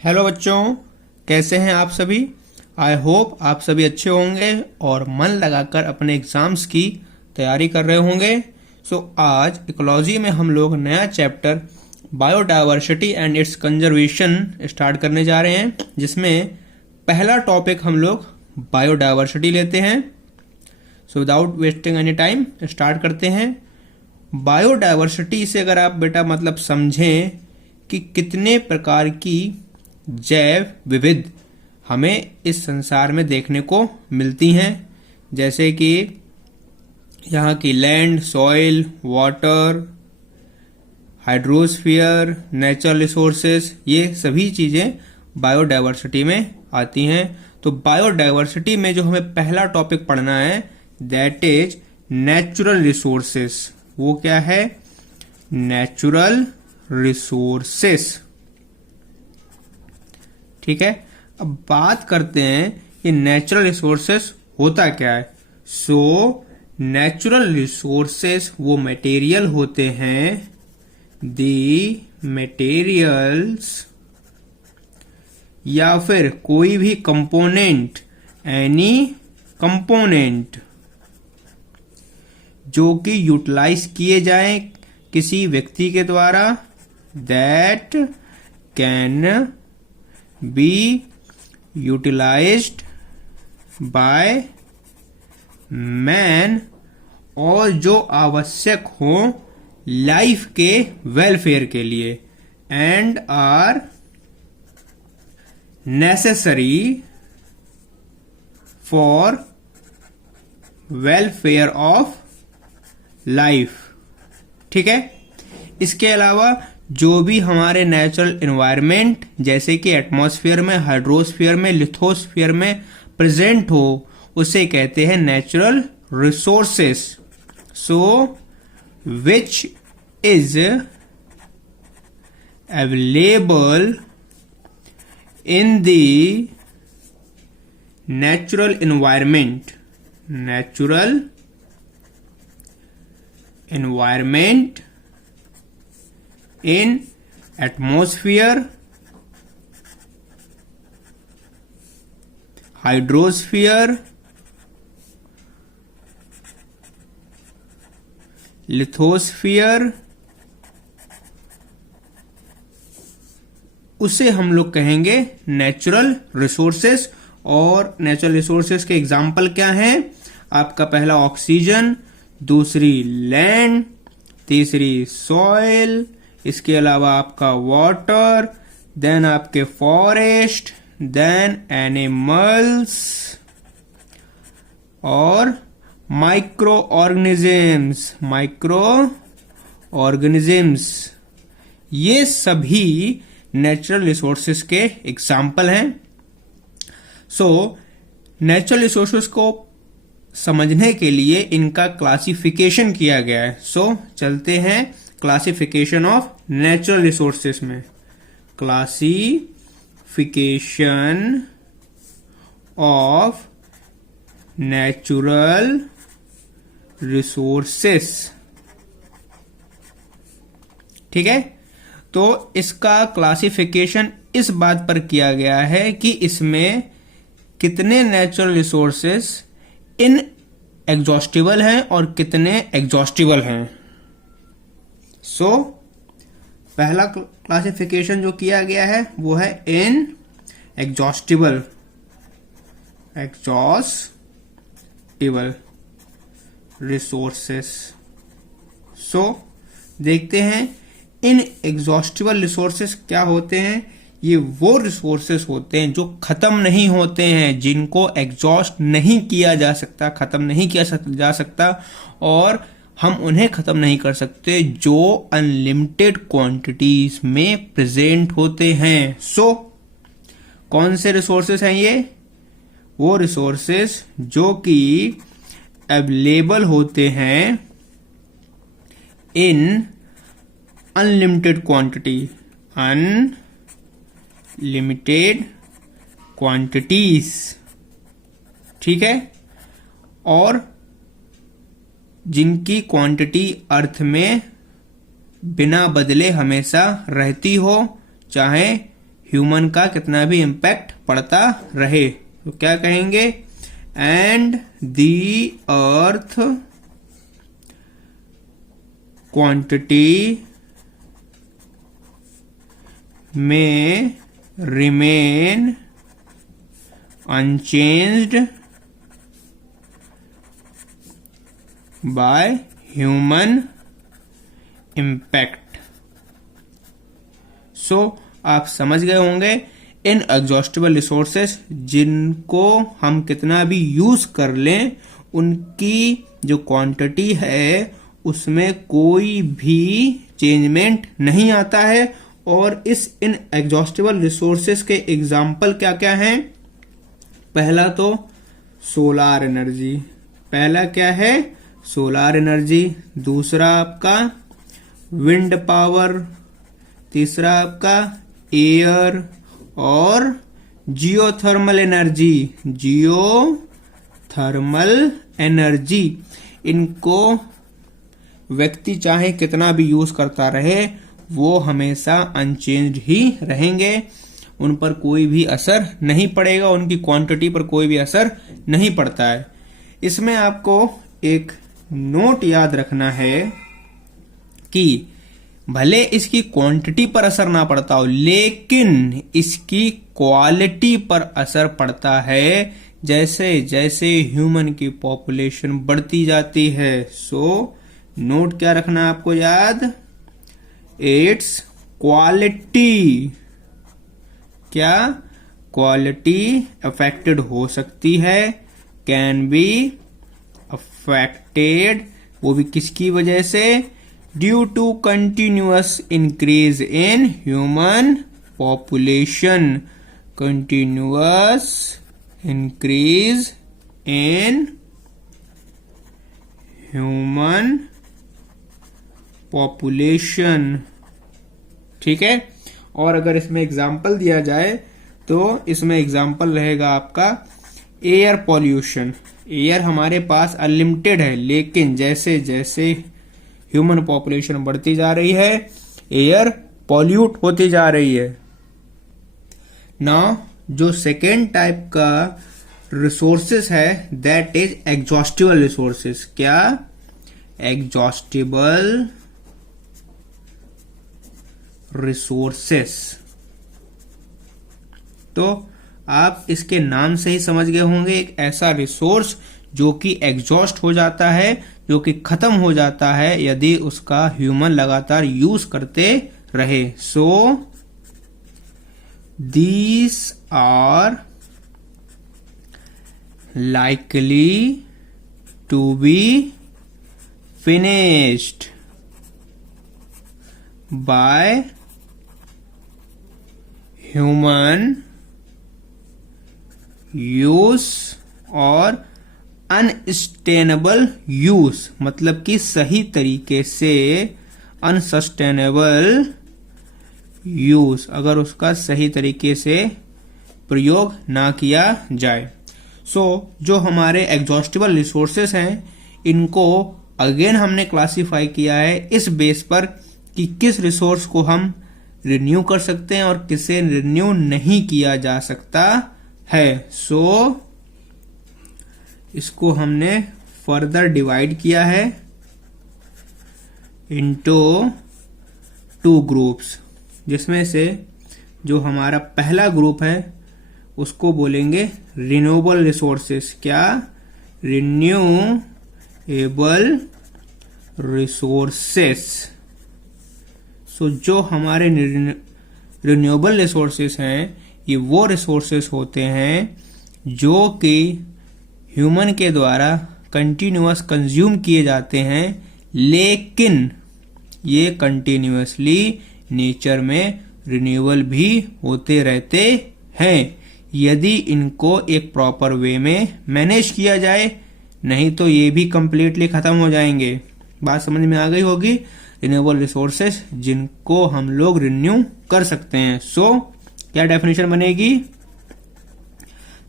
Hello बच्चों, कैसे हैं आप सभी। आई होप आप सभी अच्छे होंगे और मन लगाकर अपने एग्जाम्स की तैयारी कर रहे होंगे। आज इकोलॉजी में हम लोग नया chapter biodiversity and it's conservation start करने जा रहे हैं, जिसमें पहला टॉपिक हम लोग बायोडायवर्सिटी लेते हैं। Without wasting any time start करते हैं। बायोडायवर्सिटी से अगर आप बेटा मतलब समझें कि कितने प्रकार की जैव विविध हमें इस संसार में देखने को मिलती हैं, जैसे कि यहाँ की land, soil, water, hydrosphere, natural resources, ये सभी चीज़ें बायोडायवर्सिटी में आती हैं। तो बायोडायवर्सिटी में जो हमें पहला टॉपिक पढ़ना है दैट इज नेचुरल रिसोर्सेस। वो क्या है? Natural resources. ठीक है, अब बात करते हैं कि नेचुरल रिसोर्सेस होता क्या है। नेचुरल रिसोर्सेस वो मटेरियल होते हैं, दी मटेरियल्स या फिर कोई भी कंपोनेंट, एनी कंपोनेंट जो कि यूटिलाइज किए जाएं किसी व्यक्ति के द्वारा, that can be utilized by man, और जो आवश्यक हो लाइफ के वेलफेयर के लिए, and are necessary for welfare of life. ठीक है, इसके अलावा जो भी हमारे नेचुरल एनवायरनमेंट जैसे कि एटमॉस्फेयर में, हाइड्रोस्फीयर में, लिथोस्फीयर में प्रेजेंट हो, उसे कहते हैं natural resources. Which is available in the natural environment, natural environment in atmosphere, hydrosphere, lithosphere, उसे हम लोग कहेंगे नेचुरल रिसोर्सेस। और नेचुरल रिसोर्सेस के एग्जाम्पल क्या हैं? आपका पहला ऑक्सीजन, दूसरी लैंड, तीसरी सॉइल, इसके अलावा आपका वाटर, देन आपके फॉरेस्ट, देन एनिमल्स और माइक्रो ऑर्गेनिजम्स। ये सभी नेचुरल रिसोर्सेस के एग्जाम्पल हैं। नेचुरल रिसोर्सेस को समझने के लिए इनका क्लासिफिकेशन किया गया है। चलते हैं क्लासिफिकेशन ऑफ नेचुरल रिसोर्सेस में। Classification of natural resources. ठीक है, तो इसका क्लासिफिकेशन इस बात पर किया गया है कि इसमें कितने नेचुरल रिसोर्सेस इन एग्जॉस्टिबल हैं और कितने एग्जॉस्टिबल हैं। पहला क्लासिफिकेशन जो किया गया है वो है इन एग्जॉस्टिबल रिसोर्सेस। देखते हैं इन एग्जॉस्टिबल रिसोर्सेस क्या होते हैं। ये वो रिसोर्सेस होते हैं जो खत्म नहीं होते हैं, जिनको एग्जॉस्ट नहीं किया जा सकता, खत्म नहीं किया जा सकता, और हम उन्हें खत्म नहीं कर सकते, जो अनलिमिटेड क्वांटिटीज में प्रेजेंट होते हैं। कौन से रिसोर्सेस हैं ये? वो रिसोर्सेस जो कि अवेलेबल होते हैं इन अनलिमिटेड क्वांटिटी, अनलिमिटेड क्वांटिटीज। ठीक है, और जिनकी क्वांटिटी अर्थ में बिना बदले हमेशा रहती हो, चाहे ह्यूमन का कितना भी इम्पैक्ट पड़ता रहे। तो क्या कहेंगे, एंड दी अर्थ क्वांटिटी में remain unchanged by human impact. So आप समझ गए होंगे, इन एग्जॉस्टिबल रिसोर्सेस जिनको हम कितना भी यूज कर लें, उनकी जो क्वांटिटी है उसमें कोई भी चेंजमेंट नहीं आता है। और इस इन एग्जॉस्टिबल रिसोर्सेस के एग्जाम्पल क्या क्या हैं? पहला तो सोलार एनर्जी, पहला क्या है, सोलार एनर्जी। दूसरा आपका विंड पावर, तीसरा आपका एयर और जियोथर्मल एनर्जी, जियोथर्मल एनर्जी। इनको व्यक्ति चाहे कितना भी यूज करता रहे, वो हमेशा अनचेंज्ड ही रहेंगे, उन पर कोई भी असर नहीं पड़ेगा, उनकी क्वांटिटी पर कोई भी असर नहीं पड़ता है। इसमें आपको एक नोट याद रखना है कि भले इसकी क्वांटिटी पर असर ना पड़ता हो, लेकिन इसकी क्वालिटी पर असर पड़ता है। जैसे जैसे ह्यूमन की पॉपुलेशन बढ़ती जाती है, सो नोट क्या रखना है आपको याद, इट्स क्वालिटी, क्या क्वालिटी अफेक्टेड हो सकती है, कैन बी अफेक्टेड, वो भी किसकी वजह से, due to continuous increase in human population, continuous increase in human population. ठीक है। और अगर इसमें एग्जाम्पल दिया जाए तो इसमें एग्जाम्पल रहेगा आपका एयर पॉल्यूशन। एयर हमारे पास अनलिमिटेड है, लेकिन जैसे जैसे ह्यूमन पॉपुलेशन बढ़ती जा रही है, एयर पॉल्यूट होती जा रही है। नाउ जो सेकेंड टाइप का रिसोर्सेस है, दैट इज एग्जॉस्टिबल रिसोर्सेस। क्या, एग्जॉस्टिबल रिसोर्सेस। तो आप इसके नाम से ही समझ गए होंगे, एक ऐसा रिसोर्स जो कि एग्जॉस्ट हो जाता है, जो कि खत्म हो जाता है यदि उसका ह्यूमन लगातार यूज करते रहे। So these are likely to be finished by human use और अनसस्टेनेबल यूज, मतलब कि सही तरीके से अनसस्टेनेबल यूज, अगर उसका सही तरीके से प्रयोग ना किया जाए। सो जो हमारे एग्जॉस्टिबल रिसोर्सेस हैं, इनको अगेन हमने क्लासिफाई किया है इस बेस पर कि किस रिसोर्स को हम रिन्यू कर सकते हैं और किसे रिन्यू नहीं किया जा सकता है। सो इसको हमने फर्दर डिवाइड किया है इनटू 2 ग्रुप्स, जिसमें से जो हमारा पहला ग्रुप है उसको बोलेंगे रिन्यूएबल रिसोर्सेस। क्या, रिन्यूएबल रिसोर्सेस। सो जो हमारे रिन्यूएबल रिसोर्सेस हैं, ये वो रिसोर्सेस होते हैं जो कि ह्यूमन के द्वारा कंटिन्यूअस कंज्यूम किए जाते हैं, लेकिन ये कंटिन्यूअसली नेचर में रिन्यूएबल भी होते रहते हैं यदि इनको एक प्रॉपर वे में मैनेज किया जाए, नहीं तो ये भी कंप्लीटली खत्म हो जाएंगे। बात समझ में आ गई होगी। रिन्यूएबल रिसोर्सेस जिनको हम लोग रिन्यू कर सकते हैं। सो क्या डेफिनेशन बनेगी,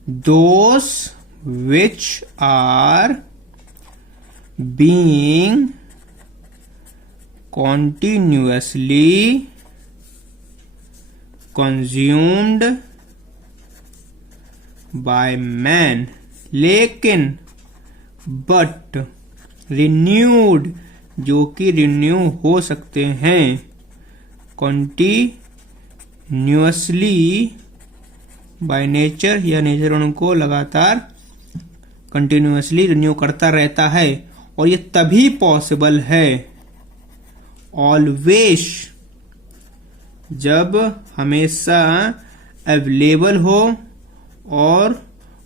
दोस which are being continuously consumed by man, लेकिन बट रिन्यूड, जो कि रिन्यू हो सकते हैं कंटिन्यूअसली बाय नेचर, या नेचर उनको लगातार कंटिन्यूअसली रिन्यू करता रहता है। और ये तभी पॉसिबल है ऑलवेज, जब हमेशा अवेलेबल हो और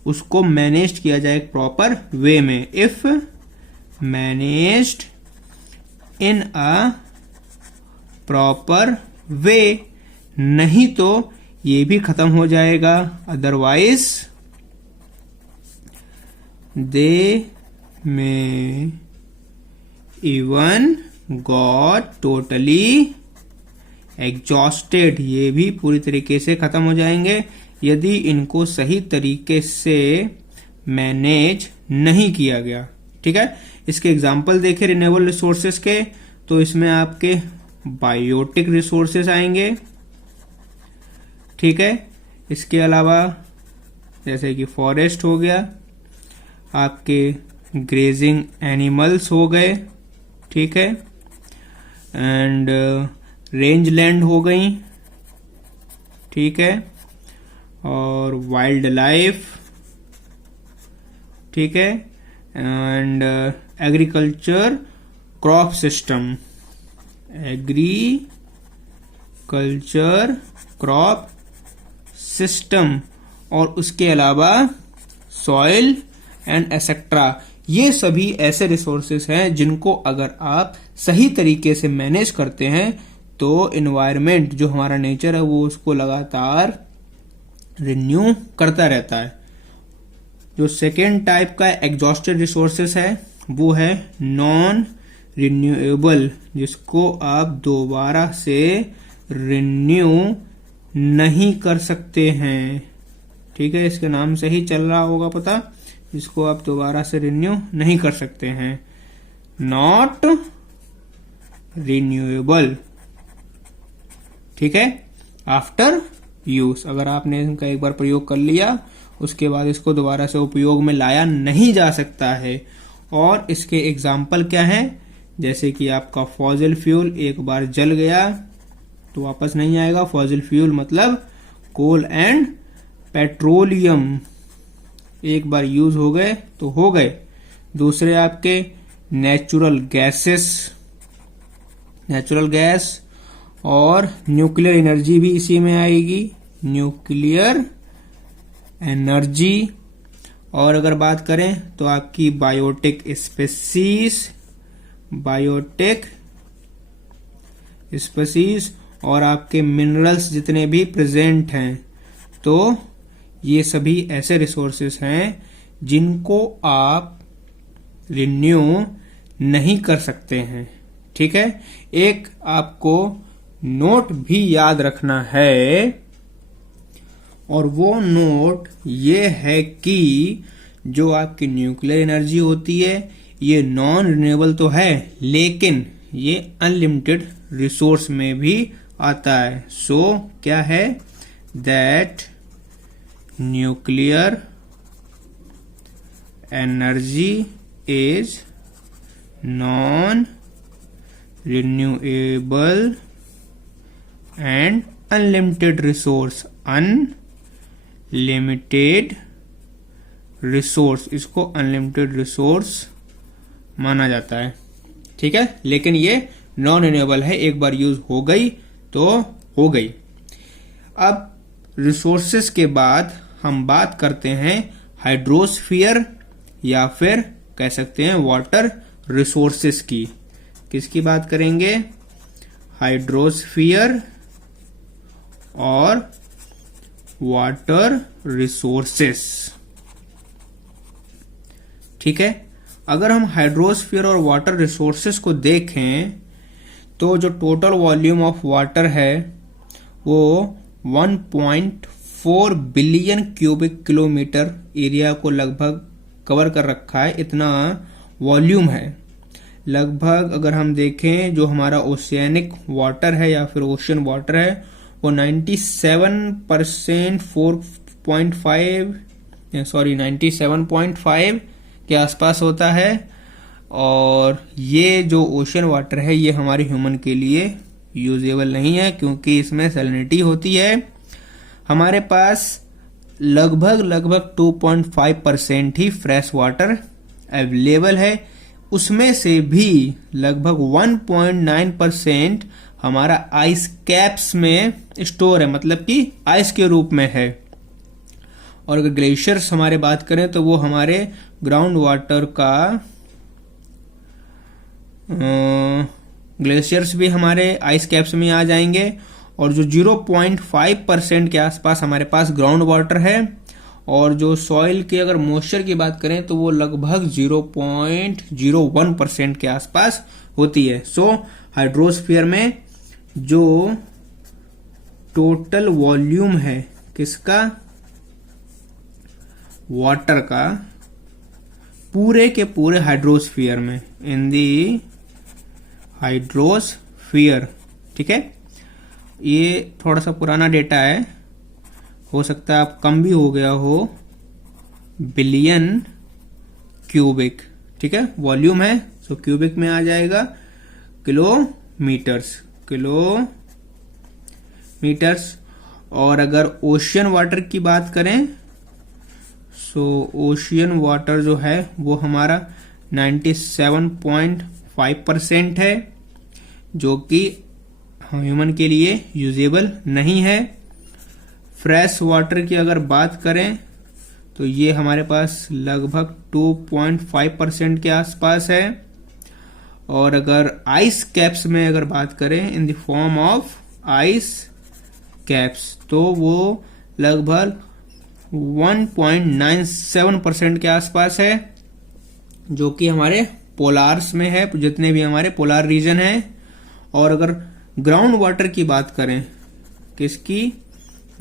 उसको मैनेज किया जाए एक प्रॉपर वे में। If managed in a proper way, नहीं तो ये भी खत्म हो जाएगा। अदरवाइज दे में इवन गॉट टोटली एग्जॉस्टेड, ये भी पूरी तरीके से खत्म हो जाएंगे यदि इनको सही तरीके से मैनेज नहीं किया गया। ठीक है, इसके एग्जाम्पल देखें रिन्यूएबल रिसोर्सेस के, तो इसमें आपके बायोटिक रिसोर्सेस आएंगे। ठीक है, इसके अलावा जैसे कि फॉरेस्ट हो गया, आपके ग्रेजिंग एनिमल्स हो गए। ठीक है, एंड रेंज लैंड हो गई। ठीक है, और वाइल्ड लाइफ। ठीक है, and agriculture crop system, agriculture crop system, और उसके अलावा सॉइल एंड एसेट्रा। ये सभी ऐसे रिसोर्सेस हैं जिनको अगर आप सही तरीके से मैनेज करते हैं तो एनवायरनमेंट, जो हमारा नेचर है, वो उसको लगातार रिन्यू करता रहता है। जो सेकेंड टाइप का एग्जॉस्टेड रिसोर्सेस है वो है नॉन रिन्यूएबल, जिसको आप दोबारा से रिन्यू नहीं कर सकते हैं। ठीक है, इसके नाम से ही चल रहा होगा पता, जिसको आप दोबारा से रिन्यू नहीं कर सकते हैं, नॉट रिन्यूएबल। ठीक है, आफ्टर यूज, अगर आपने इनका एक बार प्रयोग कर लिया उसके बाद इसको दोबारा से उपयोग में लाया नहीं जा सकता है। और इसके एग्जाम्पल क्या हैं, जैसे कि आपका फॉसिल फ्यूल एक बार जल गया तो वापस नहीं आएगा। फॉसिल फ्यूल मतलब कोल एंड पेट्रोलियम, एक बार यूज हो गए तो हो गए। दूसरे आपके नेचुरल गैसेस, नेचुरल गैस, और न्यूक्लियर एनर्जी भी इसी में आएगी, न्यूक्लियर एनर्जी। और अगर बात करें तो आपकी बायोटिक स्पीसीज, बायोटिक स्पीसीज, और आपके मिनरल्स जितने भी प्रेजेंट हैं, तो ये सभी ऐसे रिसोर्सेस हैं जिनको आप रिन्यू नहीं कर सकते हैं। ठीक है, एक आपको नोट भी याद रखना है, और वो नोट ये है कि जो आपकी न्यूक्लियर एनर्जी होती है ये नॉन रिन्यूएबल तो है, लेकिन ये अनलिमिटेड रिसोर्स में भी आता है। सो क्या है, that nuclear energy is non renewable and unlimited resource, unlimited resource, इसको अनलिमिटेड रिसोर्स माना जाता है। ठीक है, लेकिन ये नॉन रिन्यूएबल है, एक बार यूज हो गई तो हो गई। अब रिसोर्सेस के बाद हम बात करते हैं हाइड्रोस्फीयर, या फिर कह सकते हैं वाटर रिसोर्सेस की। किसकी बात करेंगे, हाइड्रोस्फीयर और वाटर रिसोर्सेस। ठीक है, अगर हम हाइड्रोस्फीयर और वाटर रिसोर्सेस को देखें तो जो टोटल वॉल्यूम ऑफ वाटर है वो 1.4 बिलियन क्यूबिक किलोमीटर एरिया को लगभग कवर कर रखा है, इतना वॉल्यूम है। लगभग अगर हम देखें जो हमारा ओशियनिक वाटर है या फिर ओशन वाटर है वो 97.5 के आसपास होता है। और ये जो ओशन वाटर है ये हमारे ह्यूमन के लिए यूजेबल नहीं है क्योंकि इसमें सैलिनिटी होती है। हमारे पास लगभग 2.5% ही फ्रेश वाटर अवेलेबल है, उसमें से भी लगभग 1.9% हमारा आइस कैप्स में स्टोर है, मतलब कि आइस के रूप में है। और अगर ग्लेशियर्स हमारे बात करें तो वो हमारे ग्राउंड वाटर का ग्लेशियर्स भी हमारे आइस कैप्स में आ जाएंगे। और जो 0.5% के आसपास हमारे पास ग्राउंड वाटर है। और जो सॉइल के अगर मॉइस्चर की बात करें तो वो लगभग 0.01% के आसपास होती है। सो हाइड्रोस्फीयर में जो टोटल वॉल्यूम है किसका, वाटर का, पूरे के पूरे हाइड्रोस्फीयर में, इन दी हाइड्रोस्फीयर, ठीक है। ये थोड़ा सा पुराना डेटा है, हो सकता है आप कम भी हो गया हो, बिलियन क्यूबिक, ठीक है, वॉल्यूम है। सो क्यूबिक में आ जाएगा किलोमीटर्स। और अगर ओशियन वाटर की बात करें सो ओशियन वाटर जो है वो हमारा 97.5% है, जो कि ह्यूमन के लिए यूजेबल नहीं है। फ्रेश वाटर की अगर बात करें तो ये हमारे पास लगभग 2.5% के आसपास है। और अगर आइस कैप्स में अगर बात करें in the form of ice caps तो वो लगभग 1.97% के आसपास है, जो कि हमारे पोलार्स में है, जितने भी हमारे पोलार रीजन है। और अगर ग्राउंड वाटर की बात करें, किसकी,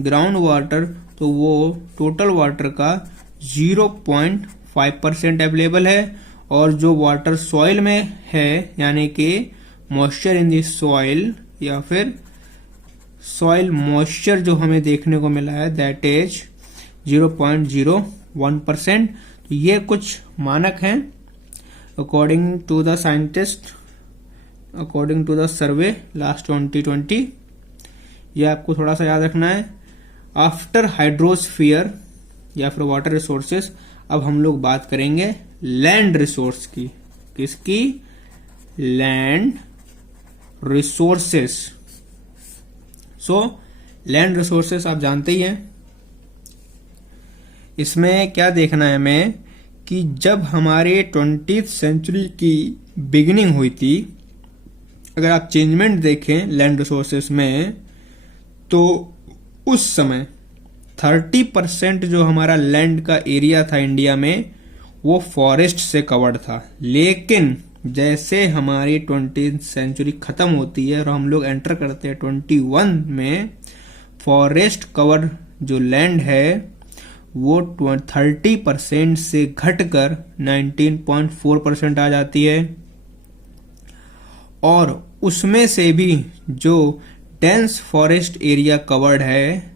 ग्राउंड वाटर, तो वो टोटल वाटर का 0.5% अवेलेबल है। और जो वाटर सॉइल में है यानी कि मॉइस्चर इन दी सॉइल या फिर सॉइल मॉइस्चर जो हमें देखने को मिला है दैट इज 0.01%। तो ये कुछ मानक हैं according to the scientist, according to the survey last 2020। ये आपको थोड़ा सा याद रखना है। आफ्टर हाइड्रोस्फीयर या फिर वाटर रिसोर्सेस, अब हम लोग बात करेंगे लैंड रिसोर्स की। किसकी, land resources. So land resources आप जानते ही हैं। इसमें क्या देखना है हमें कि जब हमारे 20th सेंचुरी की बिगिनिंग हुई थी, अगर आप चेंजमेंट देखें लैंड रिसोर्सेस में, तो उस समय 30% जो हमारा लैंड का एरिया था इंडिया में वो फॉरेस्ट से कवर्ड था। लेकिन जैसे हमारी 20th सेंचुरी खत्म होती है और हम लोग एंटर करते हैं 21 में, फॉरेस्ट कवर जो लैंड है वो 30% से घटकर 19.4% आ जाती है। और उसमें से भी जो डेंस फॉरेस्ट एरिया कवर्ड है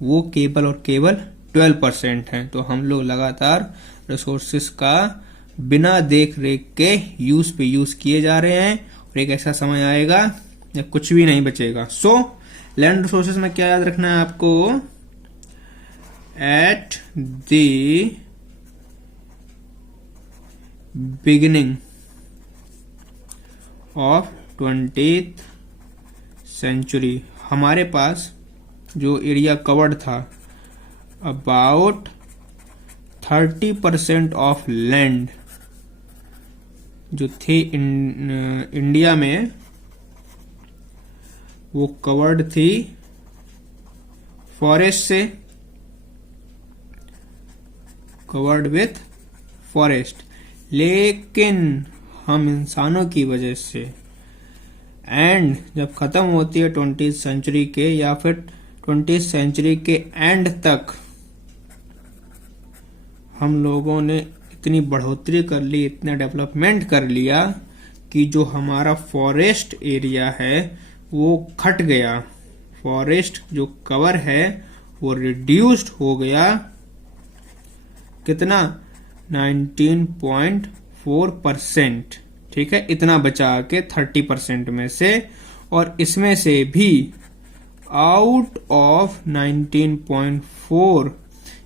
वो केवल और केवल 12% है। तो हम लोग लगातार रिसोर्सेस का बिना देख रेख के यूज किए जा रहे हैं और एक ऐसा समय आएगा जब कुछ भी नहीं बचेगा। सो लैंड रिसोर्सेस में क्या याद रखना है आपको, at the beginning of 20th century हमारे पास जो एरिया कवर्ड था, अबाउट 30% ऑफ लैंड जो थे इंडिया में वो कवर्ड थी फॉरेस्ट से, कवर्ड विथ फॉरेस्ट। लेकिन हम इंसानों की वजह से एंड जब खत्म होती है 20th सेंचुरी के या फिर 20th सेंचुरी के एंड तक हम लोगों ने इतनी बढ़ोतरी कर ली, इतना डेवलपमेंट कर लिया कि जो हमारा फॉरेस्ट एरिया है वो घट गया। फॉरेस्ट जो कवर है वो रिड्यूस्ड हो गया, कितना, 19.4%। ठीक है, इतना बचा के 30% में से, और इसमें से भी आउट ऑफ 19.4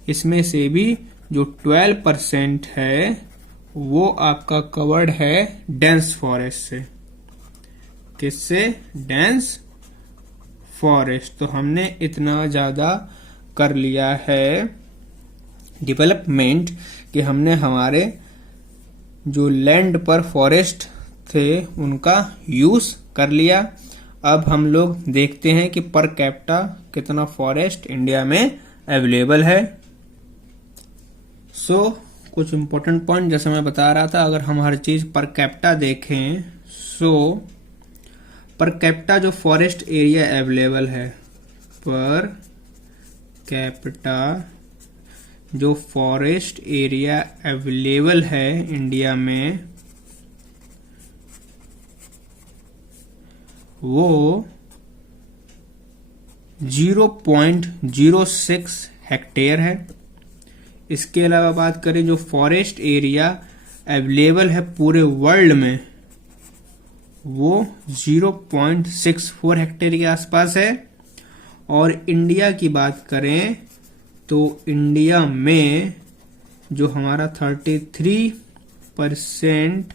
इसमें से भी जो 12% है वो आपका कवर्ड है डेंस फॉरेस्ट से। किससे? Dense forest. तो हमने इतना ज्यादा कर लिया है डेवलपमेंट कि हमने हमारे जो लैंड पर फॉरेस्ट थे उनका यूज कर लिया। अब हम लोग देखते हैं कि पर कैपिटा कितना फॉरेस्ट इंडिया में अवेलेबल है। कुछ इंपॉर्टेंट पॉइंट जैसे मैं बता रहा था, अगर हम हर चीज पर कैपिटा देखें, पर कैपिटा जो फॉरेस्ट एरिया अवेलेबल है, पर कैपिटा जो फॉरेस्ट एरिया अवेलेबल है इंडिया में, वो 0.06 हेक्टेयर है। इसके अलावा बात करें जो फॉरेस्ट एरिया अवेलेबल है पूरे वर्ल्ड में, वो 0.64 हेक्टेयर के आसपास है। और इंडिया की बात करें तो इंडिया में जो हमारा 33%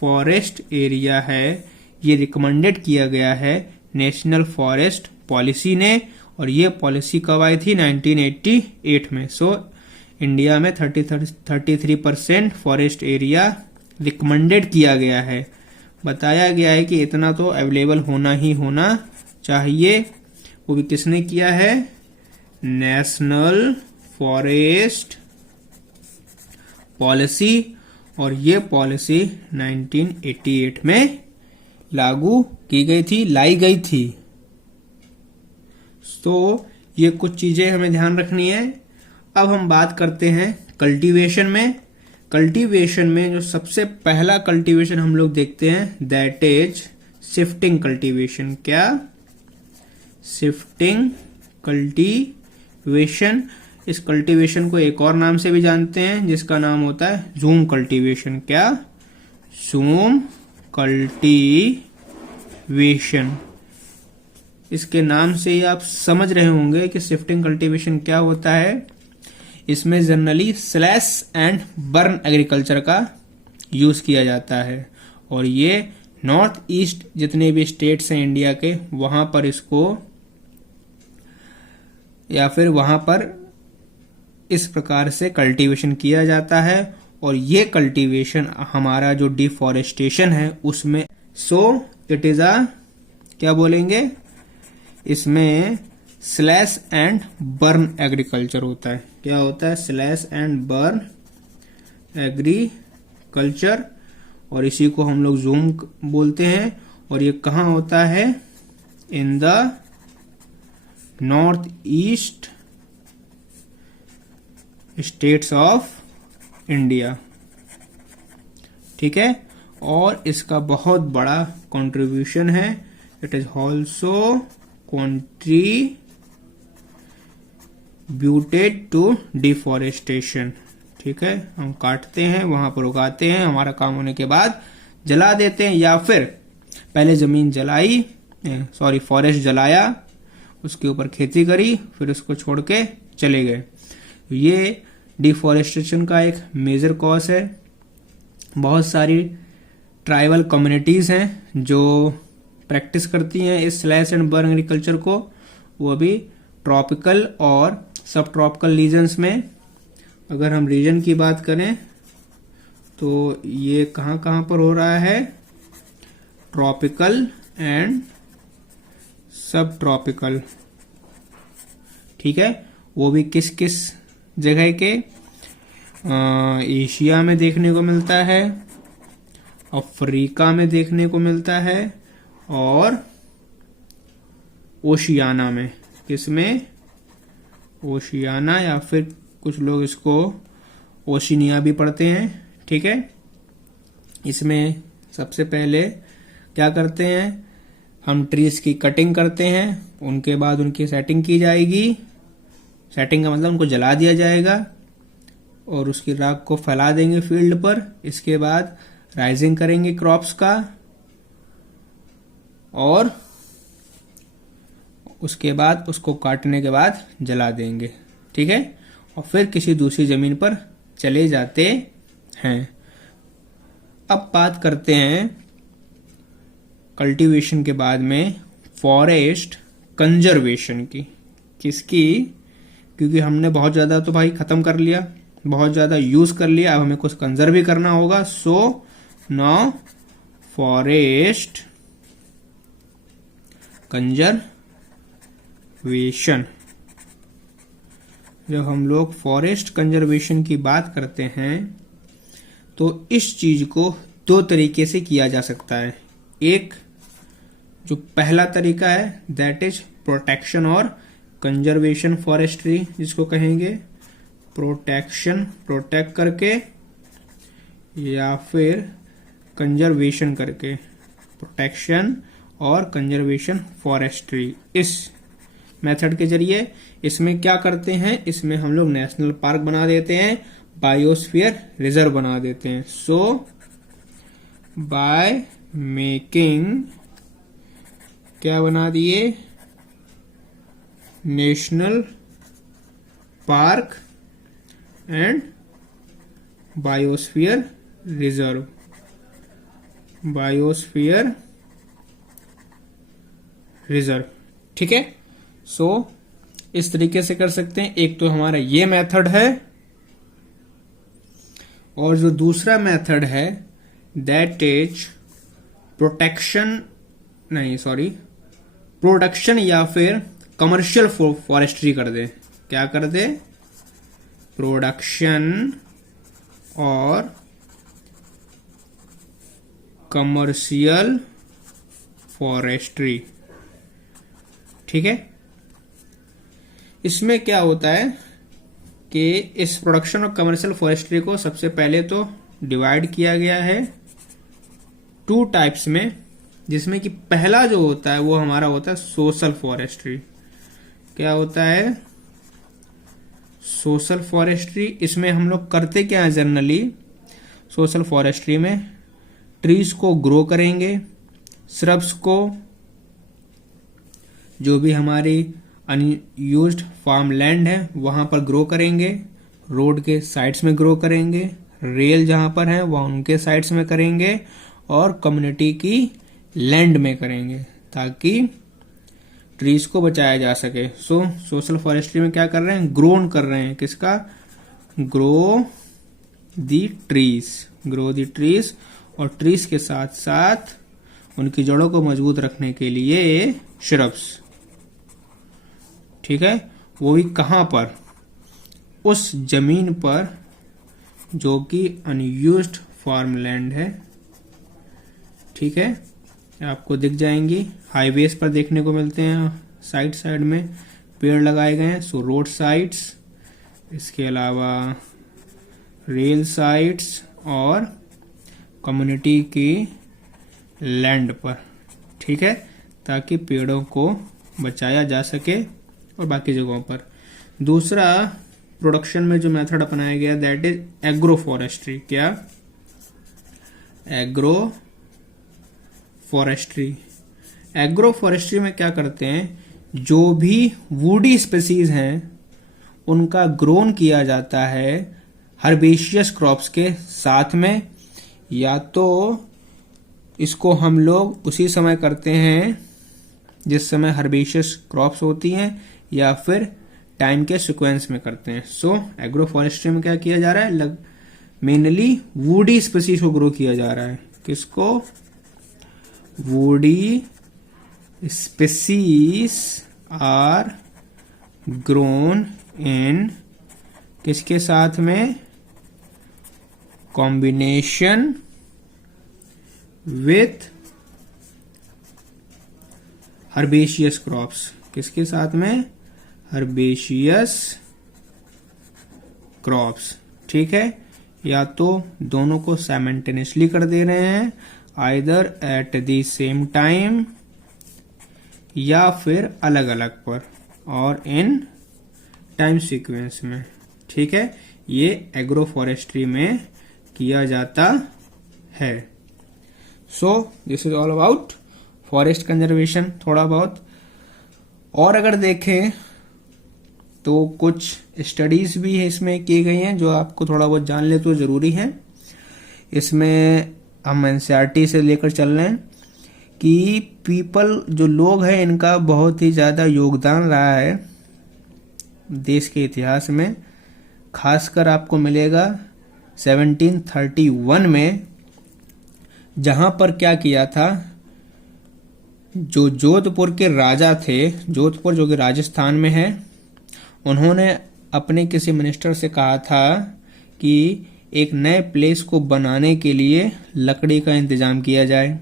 फॉरेस्ट एरिया है, ये रिकमेंडेड किया गया है नेशनल फॉरेस्ट पॉलिसी ने, और ये पॉलिसी कब आई थी? 1988 में। इंडिया में 33% फॉरेस्ट एरिया रिकमेंडेड किया गया है, बताया गया है कि इतना तो अवेलेबल होना ही होना चाहिए। वो भी किसने किया है? नेशनल फॉरेस्ट पॉलिसी, और ये पॉलिसी 1988 में लागू की गई थी, लाई गई थी। ये कुछ चीजें हमें ध्यान रखनी है। अब हम बात करते हैं कल्टीवेशन में। कल्टीवेशन में जो सबसे पहला कल्टीवेशन हम लोग देखते हैं, दैट इज शिफ्टिंग कल्टीवेशन। क्या? Shifting cultivation. इस कल्टीवेशन को एक और नाम से भी जानते हैं जिसका नाम होता है जूम कल्टीवेशन। क्या? Zoom cultivation. इसके नाम से ही आप समझ रहे होंगे कि शिफ्टिंग कल्टीवेशन क्या होता है। इसमें generally slash and burn agriculture का यूज किया जाता है, और ये नॉर्थ ईस्ट जितने भी स्टेट्स हैं इंडिया के, वहां पर इसको या फिर वहां पर इस प्रकार से कल्टीवेशन किया जाता है। और ये कल्टीवेशन हमारा जो डिफॉरेस्टेशन है उसमें इट इज क्या बोलेंगे, इसमें स्लैश एंड बर्न एग्रीकल्चर होता है। क्या होता है? स्लैश एंड बर्न एग्रीकल्चर, और इसी को हम लोग जूम बोलते हैं। और ये कहाँ होता है? In the North East states of India. ठीक है, और इसका बहुत बड़ा कंट्रीब्यूशन है। It is also contributed to deforestation. ठीक है, हम काटते हैं, वहां पर उगाते हैं, हमारा काम होने के बाद जला देते हैं, या फिर पहले जमीन जलाई, फॉरेस्ट जलाया, उसके ऊपर खेती करी, फिर उसको छोड़ के चले गए। ये डिफॉरेस्टेशन का एक मेजर कॉज है। बहुत सारी ट्राइबल कम्युनिटीज हैं जो प्रैक्टिस करती हैं इस स्लैश एंड बर्न एग्रीकल्चर को, वो भी ट्रॉपिकल और सब ट्रॉपिकल रीजन्स में। अगर हम रीजन की बात करें तो ये कहाँ कहाँ पर हो रहा है? ट्रॉपिकल एंड सब ट्रॉपिकल। ठीक है, वो भी किस किस जगह के? एशिया में देखने को मिलता है, अफ्रीका में देखने को मिलता है, और ओशियाना में। किसमें? ओशियाना, या फिर कुछ लोग इसको ओशिनिया भी पढ़ते हैं। ठीक है, इसमें सबसे पहले क्या करते हैं? हम ट्रीज की कटिंग करते हैं, उनके बाद उनकी सेटिंग की जाएगी। सेटिंग का मतलब उनको जला दिया जाएगा और उसकी राख को फैला देंगे फील्ड पर। इसके बाद राइजिंग करेंगे क्रॉप्स का और उसके बाद उसको काटने के बाद जला देंगे, ठीक है। और फिर किसी दूसरी जमीन पर चले जाते हैं। अब बात करते हैं कल्टीवेशन के बाद में फॉरेस्ट कंजर्वेशन की। किसकी? क्योंकि हमने बहुत ज़्यादा तो भाई ख़त्म कर लिया, बहुत ज़्यादा यूज़ कर लिया, अब हमें कुछ कंजर्व भी करना होगा। So now forest conservation. जब हम लोग फॉरेस्ट कंजर्वेशन की बात करते हैं तो इस चीज को दो तरीके से किया जा सकता है। एक जो पहला तरीका है दैट इज प्रोटेक्शन और कंजर्वेशन फॉरेस्ट्री, जिसको कहेंगे प्रोटेक्शन, प्रोटेक्ट करके, या फिर कंजर्वेशन करके, प्रोटेक्शन और कंजर्वेशन फॉरेस्ट्री। इस मेथड के जरिए इसमें क्या करते हैं, इसमें हम लोग नेशनल पार्क बना देते हैं, बायोस्फीयर रिजर्व बना देते हैं। सो बाय मेकिंग क्या बना दिए, national park and biosphere reserve, biosphere reserve, ठीक है। सो इस तरीके से कर सकते हैं। एक तो हमारा ये मेथड है और जो दूसरा मेथड है दैट इज प्रोडक्शन या फिर कमर्शियल फॉरेस्ट्री कर दे। क्या कर दे? प्रोडक्शन और कमर्शियल फॉरेस्ट्री, ठीक है। इसमें क्या होता है कि इस प्रोडक्शन और कमर्शियल फॉरेस्ट्री को सबसे पहले तो डिवाइड किया गया है 2 टाइप्स में, जिसमें कि पहला जो होता है वो हमारा होता है सोशल फॉरेस्ट्री। क्या होता है? Social forestry. इसमें हम लोग करते क्या है जनरली, सोशल फॉरेस्ट्री में ट्रीज को ग्रो करेंगे, श्रब्स को, जो भी हमारी अनयूज्ड फार्म लैंड है वहां पर ग्रो करेंगे, रोड के साइड्स में ग्रो करेंगे, रेल जहां पर है वहां उनके साइड्स में करेंगे और कम्युनिटी की लैंड में करेंगे ताकि ट्रीज को बचाया जा सके। सो सोशल फॉरेस्ट्री में क्या कर रहे हैं, ग्रोन कर रहे हैं। किसका? ग्रो दी ट्रीज, ग्रो दी ट्रीज, और ट्रीज के साथ साथ उनकी जड़ों को मजबूत रखने के लिए श्रब्स, ठीक है। वो भी कहां पर? उस जमीन पर जो कि अनयूज्ड फार्म लैंड है, ठीक है। आपको दिख जाएंगी, हाईवेज पर देखने को मिलते हैं, साइड साइड में पेड़ लगाए गए हैं। सो रोड साइड्स, इसके अलावा रेल साइड्स और कम्युनिटी की लैंड पर, ठीक है, ताकि पेड़ों को बचाया जा सके और बाकी जगहों पर। दूसरा प्रोडक्शन में जो मेथड अपनाया गया दैट इज एग्रो फॉरेस्ट्री। क्या? Agro forestry. एग्रो फॉरेस्ट्री में क्या करते हैं, जो भी वुडी स्पीसीज हैं उनका ग्रोन किया जाता है हर्बेशियस क्रॉप्स के साथ में, या तो इसको हम लोग उसी समय करते हैं जिस समय हर्बेशियस क्रॉप्स होती हैं, या फिर टाइम के सीक्वेंस में करते हैं। सो एग्रो फॉरेस्ट्री में क्या किया जा रहा है, मेनली वुडी स्पीसीज को ग्रो किया जा रहा है। किसको? Woody species are grown in, किसके साथ में? Combination with herbaceous crops. किसके साथ में? हर्बेशियस क्रॉप्स, ठीक है। या तो दोनों को साइमल्टेनियसली कर दे रहे हैं, either at the same time या फिर अलग अलग पर और इन टाइम सीक्वेंस में। ठीक है, ये एग्रो फॉरेस्ट्री में किया जाता है। So this is all about forest conservation थोड़ा बहुत। और अगर देखें तो कुछ स्टडीज भी है इसमें की गई हैं जो आपको थोड़ा बहुत जान ले तो जरूरी है। इसमें हम एनसीईआरटी से लेकर चल रहे हैं कि पीपल जो लोग हैं इनका बहुत ही ज्यादा योगदान रहा है देश के इतिहास में। खासकर आपको मिलेगा 1731 में, जहां पर क्या किया था, जो जोधपुर के राजा थे, जोधपुर जो कि राजस्थान में है, उन्होंने अपने किसी मिनिस्टर से कहा था कि एक नए प्लेस को बनाने के लिए लकड़ी का इंतजाम किया जाए।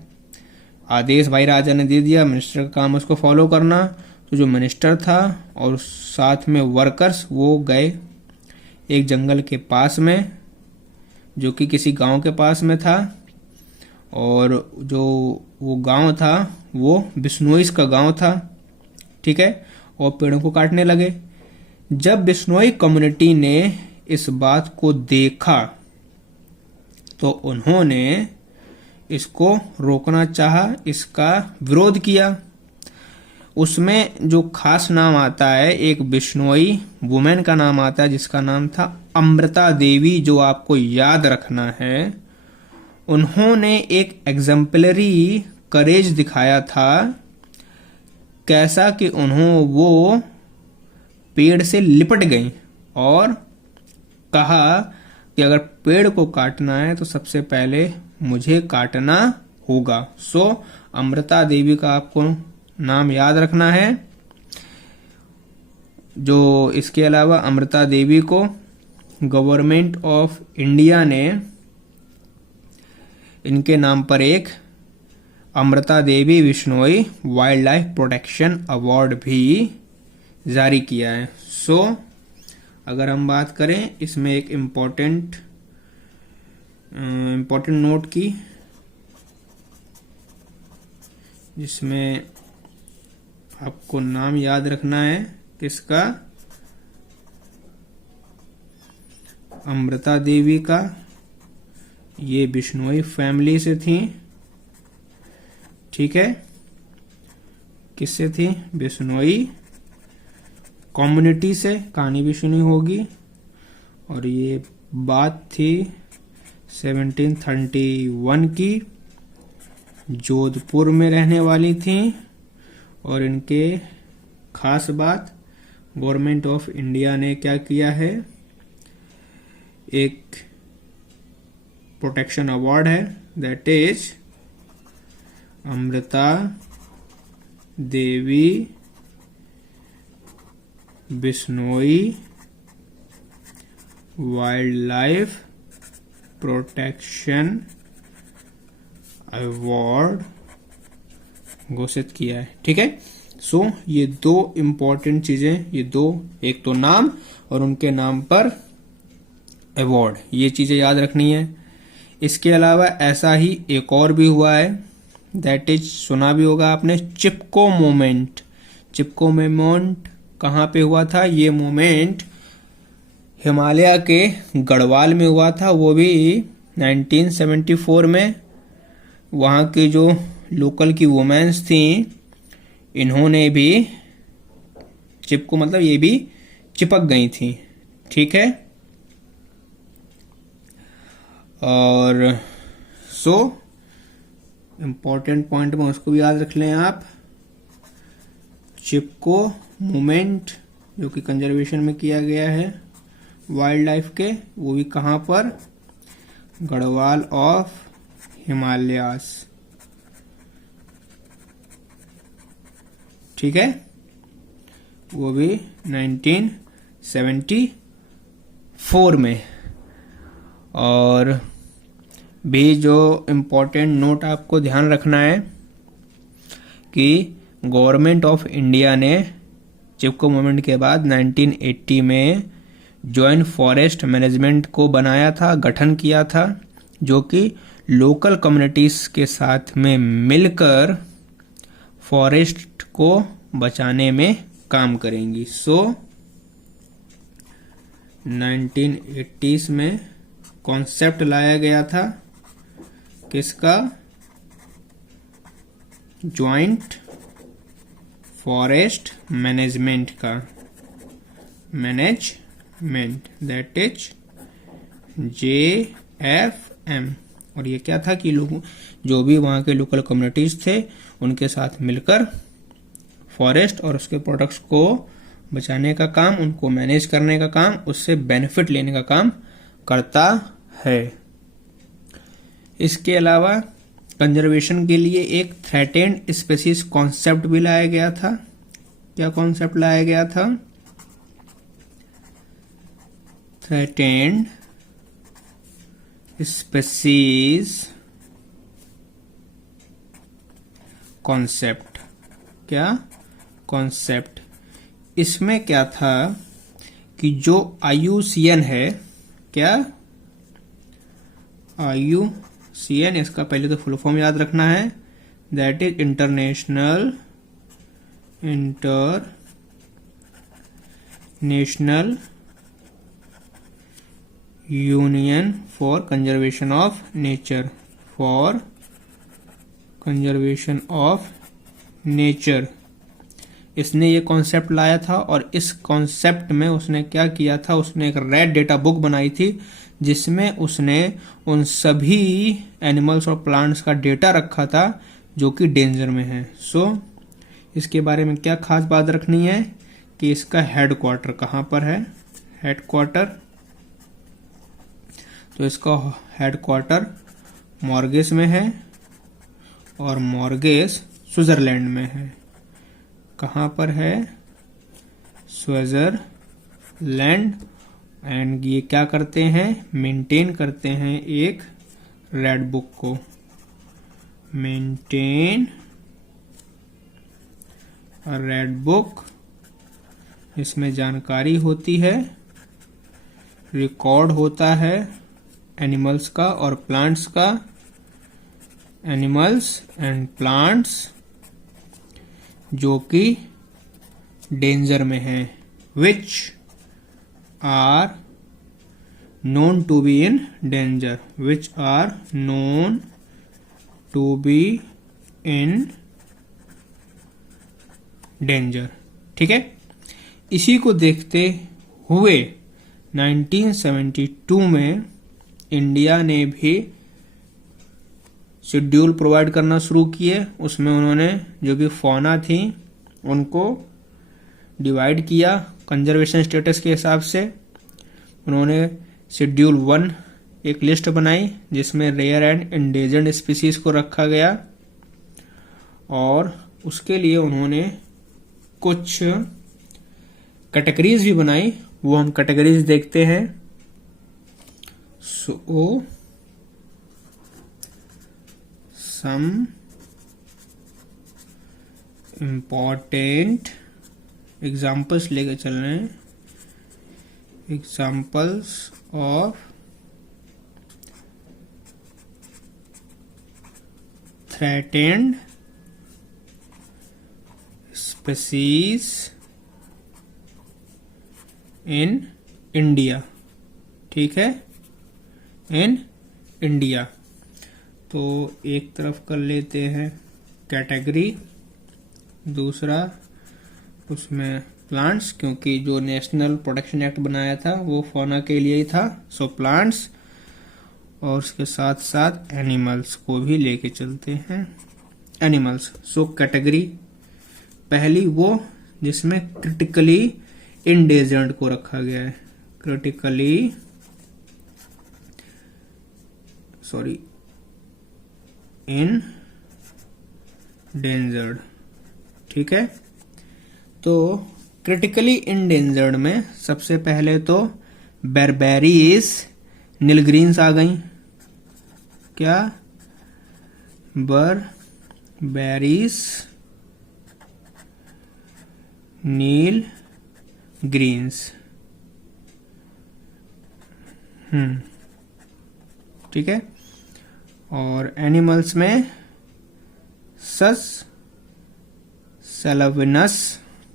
आदेश भाई राजा ने दे दिया, मिनिस्टर का काम उसको फॉलो करना। तो जो मिनिस्टर था और साथ में वर्कर्स वो गए एक जंगल के पास में जो कि किसी गांव के पास में था, और जो वो गांव था वो बिश्नोई का गांव था। ठीक है, और पेड़ों को काटने लगे। जब बिश्नोई कम्युनिटी ने इस बात को देखा तो उन्होंने इसको रोकना चाहा, इसका विरोध किया। उसमें जो खास नाम आता है, एक बिश्नोई वुमेन का नाम आता है जिसका नाम था अमृता देवी, जो आपको याद रखना है। उन्होंने एक एग्जाम्पलरी करेज दिखाया था। कैसा कि वो पेड़ से लिपट गई और कहा कि अगर पेड़ को काटना है तो सबसे पहले मुझे काटना होगा। सो अमृता देवी का आपको नाम याद रखना है। जो इसके अलावा अमृता देवी को गवर्नमेंट ऑफ इंडिया ने इनके नाम पर एक Amrita Devi Bishnoi wild life protection award भी जारी किया है। सो अगर हम बात करें इसमें एक इम्पोर्टेंट नोट की, जिसमें आपको नाम याद रखना है किसका, अमृता देवी का। ये बिश्नोई फैमिली से थी। ठीक है, किससे थी, बिश्नोई कम्युनिटी से। कहानी भी सुनी होगी। और ये बात थी 1731 की। जोधपुर में रहने वाली थी। और इनके खास बात, गवर्नमेंट ऑफ इंडिया ने क्या किया है, एक प्रोटेक्शन अवार्ड है, that is Amrita Devi Bishnoi wild life protection award घोषित किया है। ठीक है, सो ये दो इंपॉर्टेंट चीजें, ये दो, एक तो नाम और उनके नाम पर अवार्ड, ये चीजें याद रखनी है। इसके अलावा ऐसा ही एक और भी हुआ है, दैट इज, सुना भी होगा आपने, चिपको मूवमेंट। चिपको मूवमेंट कहाँ पे हुआ था, ये मूवमेंट हिमालय के गढ़वाल में हुआ था, वो भी 1974 में। वहाँ की जो लोकल की वुमेन्स थी, इन्होंने भी चिपको मतलब ये भी चिपक गई थी। ठीक है, और सो इम्पोर्टेंट पॉइंट में उसको भी याद रख लें आप। चिपको मूवमेंट जो कि कंजर्वेशन में किया गया है वाइल्ड लाइफ के, वो भी कहाँ पर, गढ़वाल ऑफ हिमालयास। ठीक है, वो भी 1974 में। और भी जो इम्पोर्टेंट नोट आपको ध्यान रखना है कि गवर्नमेंट ऑफ इंडिया ने चिपको मूवमेंट के बाद 1980 में जॉइंट फॉरेस्ट मैनेजमेंट को बनाया था, गठन किया था, जो कि लोकल कम्युनिटीज के साथ में मिलकर फॉरेस्ट को बचाने में काम करेंगी। सो 1980s में कॉन्सेप्ट लाया गया था किसका? जॉइंट फॉरेस्ट मैनेजमेंट का, मैनेजमेंट, दैट इज JFM। और ये क्या था कि लोग जो भी वहाँ के लोकल कम्युनिटीज थे उनके साथ मिलकर फॉरेस्ट और उसके प्रोडक्ट्स को बचाने का काम, उनको मैनेज करने का काम, उससे बेनिफिट लेने का काम करता है। इसके अलावा कंजर्वेशन के लिए एक थ्रेटेंड स्पीसीज कॉन्सेप्ट भी लाया गया था। क्या कॉन्सेप्ट लाया गया था? Threatened species concept. क्या कॉन्सेप्ट? इसमें क्या था कि जो IUCN है, क्या IUCN, इसका पहले तो फुल फॉर्म याद रखना है, that is international union for conservation of nature, for conservation of nature. इसने ये कॉन्सेप्ट लाया था और इस कॉन्सेप्ट में उसने क्या किया था, उसने एक रेड डेटा बुक बनाई थी जिसमें उसने उन सभी एनिमल्स और प्लांट्स का डेटा रखा था जो कि डेंजर में है। सो इसके बारे में क्या खास बात रखनी है कि इसका हेडक्वार्टर कहाँ पर है? हेडक्वार्टर, तो इसका हेडक्वार्टर मॉर्गेस में है और मॉर्गेस स्विट्जरलैंड में है। कहाँ पर है? स्विट्जरलैंड। एंड ये क्या करते हैं? मेंटेन करते हैं एक रेड बुक को, मेंटेन रेड बुक। इसमें जानकारी होती है, रिकॉर्ड होता है एनिमल्स का और प्लांट्स का, एनिमल्स एंड प्लांट्स जो कि डेंजर में हैं, which are known to be in danger, which are known to be in danger. ठीक है, इसी को देखते हुए 1972 में इंडिया ने भी शेड्यूल प्रोवाइड करना शुरू किए। उसमें उन्होंने जो भी फौना थी उनको डिवाइड किया कंजर्वेशन स्टेटस के हिसाब से। उन्होंने शेड्यूल 1 एक लिस्ट बनाई जिसमें रेयर एंड एंडेंजर्ड स्पीसीज को रखा गया और उसके लिए उन्होंने कुछ कैटेगरीज भी बनाई, वो हम कैटेगरीज देखते हैं। सो some important examples लेके चल रहे हैं, examples of threatened species in India। ठीक है, in India। तो एक तरफ कर लेते हैं कैटेगरी, दूसरा उसमें प्लांट्स, क्योंकि जो नेशनल प्रोटेक्शन एक्ट बनाया था वो फौना के लिए ही था। सो प्लांट्स और उसके साथ साथ एनिमल्स को भी लेके चलते हैं। एनिमल्स, सो कैटेगरी पहली वो जिसमें क्रिटिकली इंडेंजर्ड को रखा गया है, क्रिटिकली इंडेंजर्ड। ठीक है, तो क्रिटिकली इंडेंजर्ड में सबसे पहले तो बेरबेरीज नीलग्रीन्स आ गई। क्या? बेरबेरीज नील ग्रीन्स। ठीक है, और एनिमल्स में सेलविनस,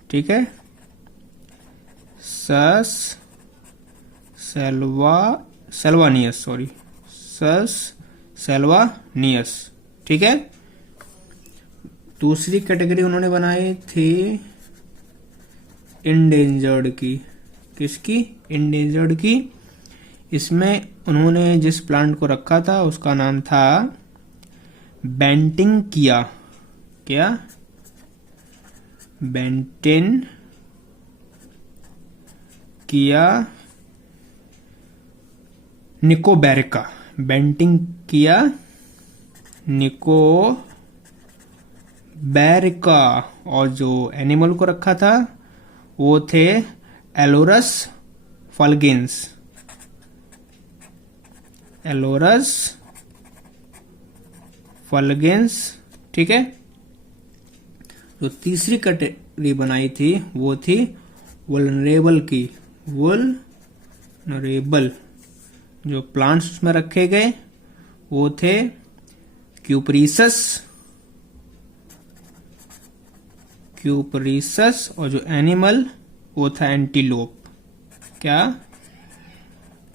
ठीक है, सस सेल्वानियस, सॉरी, सस सेल्वानियस, ठीक है। दूसरी कैटेगरी उन्होंने बनाई थी इंडेंजर्ड की। किसकी? इंडेंजर्ड की। इसमें उन्होंने जिस प्लांट को रखा था उसका नाम था बेंटिंग किया। क्या? बेंटिन किया निकोबैरिका। बेंटिंग किया निकोबैरिका। और जो एनिमल को रखा था वो थे एलोरस फल्गिंस। एलोरस फल्गिंस, ठीक है। जो तीसरी कैटेगरी बनाई थी वो थी वल्नरेबल की। वल्नरेबल जो प्लांट्स उसमें रखे गए वो थे क्यूपरीसस और जो एनिमल वो था एंटीलोप। क्या?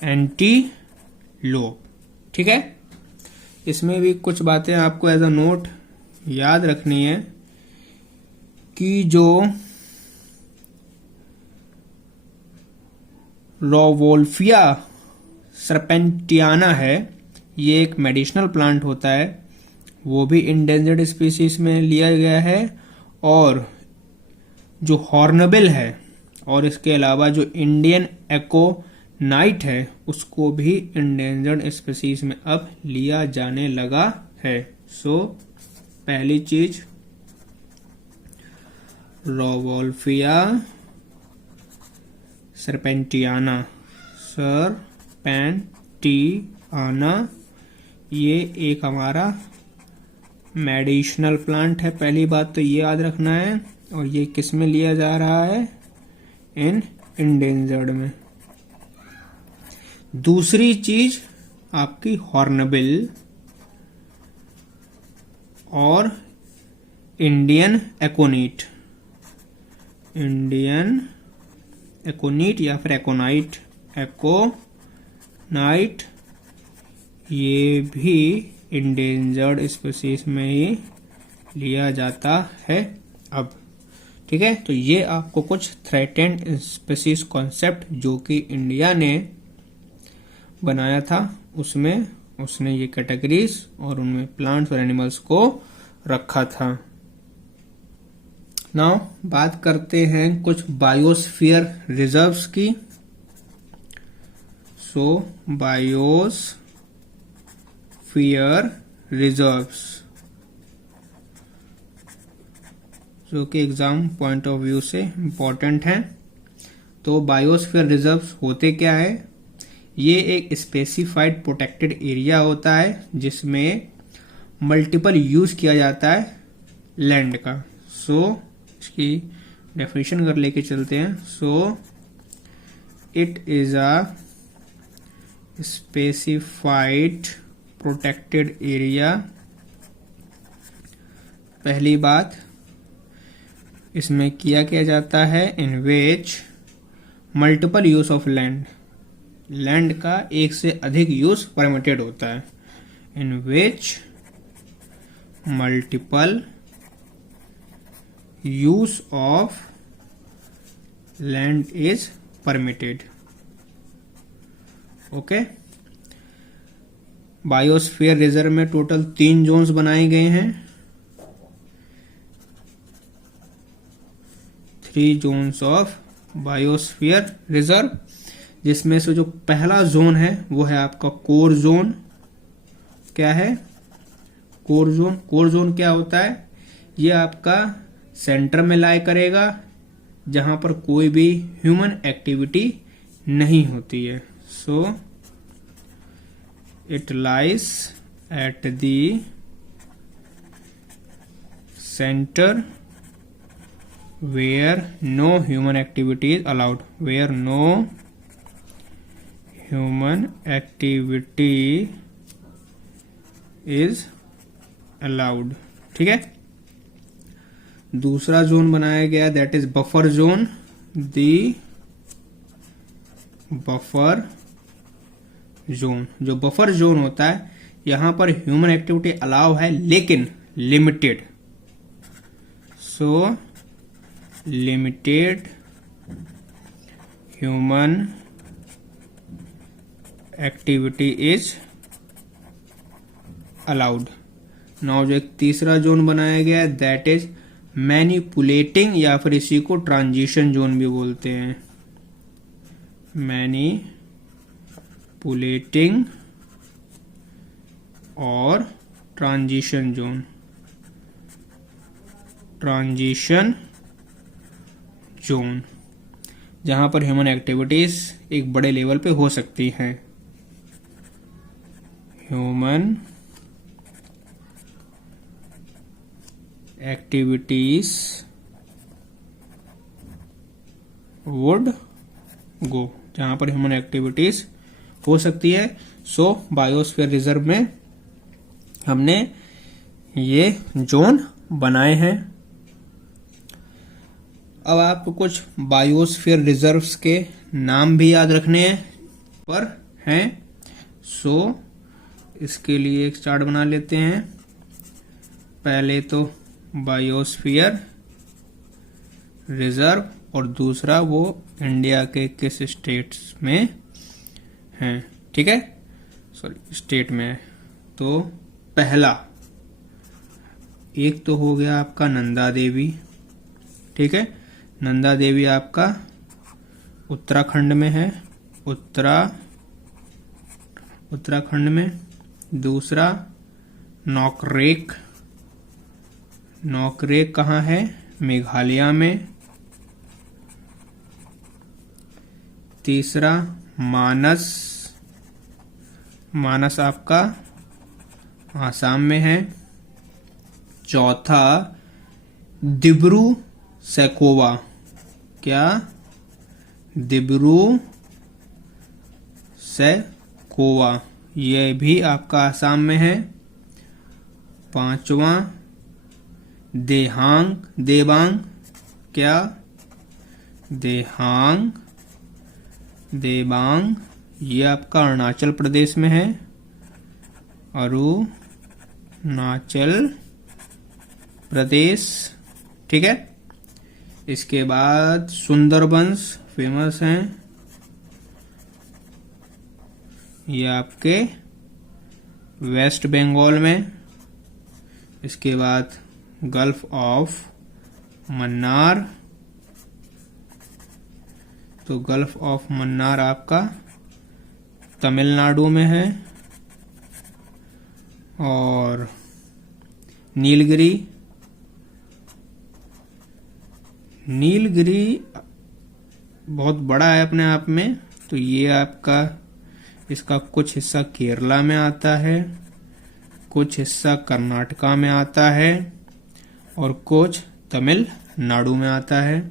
एंटीलोप, ठीक है। इसमें भी कुछ बातें आपको एज अ नोट याद रखनी है कि जो रोवोल्फिया सरपेंटियाना है, ये एक मेडिसिनल प्लांट होता है, वो भी इंडेंजर्ड स्पीसीज में लिया गया है। और जो हॉर्नबिल है और इसके अलावा जो इंडियन एकोनाइट है उसको भी इंडेंजर्ड स्पीसीज में अब लिया जाने लगा है। सो पहली चीज रोवोल्फिया सरपेंटियाना, ये एक हमारा मेडिसिनल प्लांट है। पहली बात तो ये याद रखना है। और ये किस में लिया जा रहा है? इन इंडेंजर्ड में। दूसरी चीज आपकी हॉर्नबिल और इंडियन एकोनीट। इंडियन एकोनीट या फिर एकोनाइट, एकोनाइट ये भी इंडेंजर्ड स्पीसीज में ही लिया जाता है अब, ठीक है। तो ये आपको कुछ थ्रेटेंड स्पीसीज कॉन्सेप्ट जो कि इंडिया ने बनाया था उसमें उसने ये कैटेगरीज और उनमें प्लांट्स और एनिमल्स को रखा था। नाउ बात करते हैं कुछ बायोस्फीयर रिजर्व्स की। सो बायोस्फीयर रिजर्व्स जो कि एग्जाम पॉइंट ऑफ व्यू से इम्पोर्टेंट है। तो बायोस्फीयर रिजर्व्स होते क्या है? ये एक स्पेसिफाइड प्रोटेक्टेड एरिया होता है जिसमें मल्टीपल यूज किया जाता है लैंड का। सो इसकी डेफिनेशन कर लेके चलते हैं। So it is a specified protected area. पहली बात, इसमें किया जाता है in which multiple use of land. Land का एक से अधिक यूज परमिटेड होता है। In which multiple use of land is permitted. Okay. Biosphere reserve में टोटल 3 जोन्स बनाए गए हैं। 3 जोन्स ऑफ बायोस्फीयर रिजर्व, जिसमें से जो पहला जोन है वो है आपका कोर जोन। क्या है? Core zone. कोर जोन क्या होता है? ये आपका सेंटर में लाई करेगा जहां पर कोई भी ह्यूमन एक्टिविटी नहीं होती है। So it lies at the centre where no human activity is allowed, where no human activity is allowed, ठीक है। दूसरा जोन बनाया गया that is buffer zone. The buffer zone, जो बफर जोन होता है यहां पर ह्यूमन एक्टिविटी अलाउ है लेकिन limited. So limited human activity is allowed. Now जो एक तीसरा जोन बनाया गया है दैट इज मैनिपुलेटिंग, या फिर इसी को ट्रांजिशन जोन भी बोलते हैं। मैनिपुलेटिंग और ट्रांजिशन जोन, ट्रांजिशन जोन जहां पर ह्यूमन एक्टिविटीज एक बड़े लेवल पे हो सकती हैं। ह्यूमन एक्टिविटीज वुड गो, जहां पर ह्यूमन एक्टिविटीज हो सकती है। सो बायोस्फीयर रिजर्व में हमने ये जोन बनाए हैं। अब आपको कुछ बायोस्फीयर रिजर्व्स के नाम भी याद रखने पर हैं। सो इसके लिए एक चार्ट बना लेते हैं। पहले तो बायोस्फीयर रिजर्व और दूसरा वो इंडिया के किस स्टेट्स में हैं, ठीक है, सॉरी स्टेट में है। तो पहला एक तो हो गया आपका नंदा देवी, ठीक है, नंदा देवी आपका उत्तराखंड में है, उत्तराखंड में। दूसरा नॉकरेक, नॉकरेक कहाँ है, मेघालय में। तीसरा मानस, मानस आपका आसाम में है। चौथा दिब्रू सैखोवा, क्या, दिब्रू सैखोवा, यह भी आपका आसाम में है। पांचवा देबांग, क्या, देबांग, ये आपका अरुणाचल प्रदेश में है, अरुणाचल प्रदेश, ठीक है। इसके बाद सुंदरबंस फेमस हैं, ये आपके वेस्ट बंगाल में। इसके बाद गल्फ ऑफ मन्नार, तो गल्फ ऑफ मन्नार आपका तमिलनाडु में है। और नीलगिरी, नीलगिरी बहुत बड़ा है अपने आप में, तो ये आपका इसका कुछ हिस्सा केरला में आता है, कुछ हिस्सा कर्नाटका में आता है और कुछ तमिलनाडु में आता है।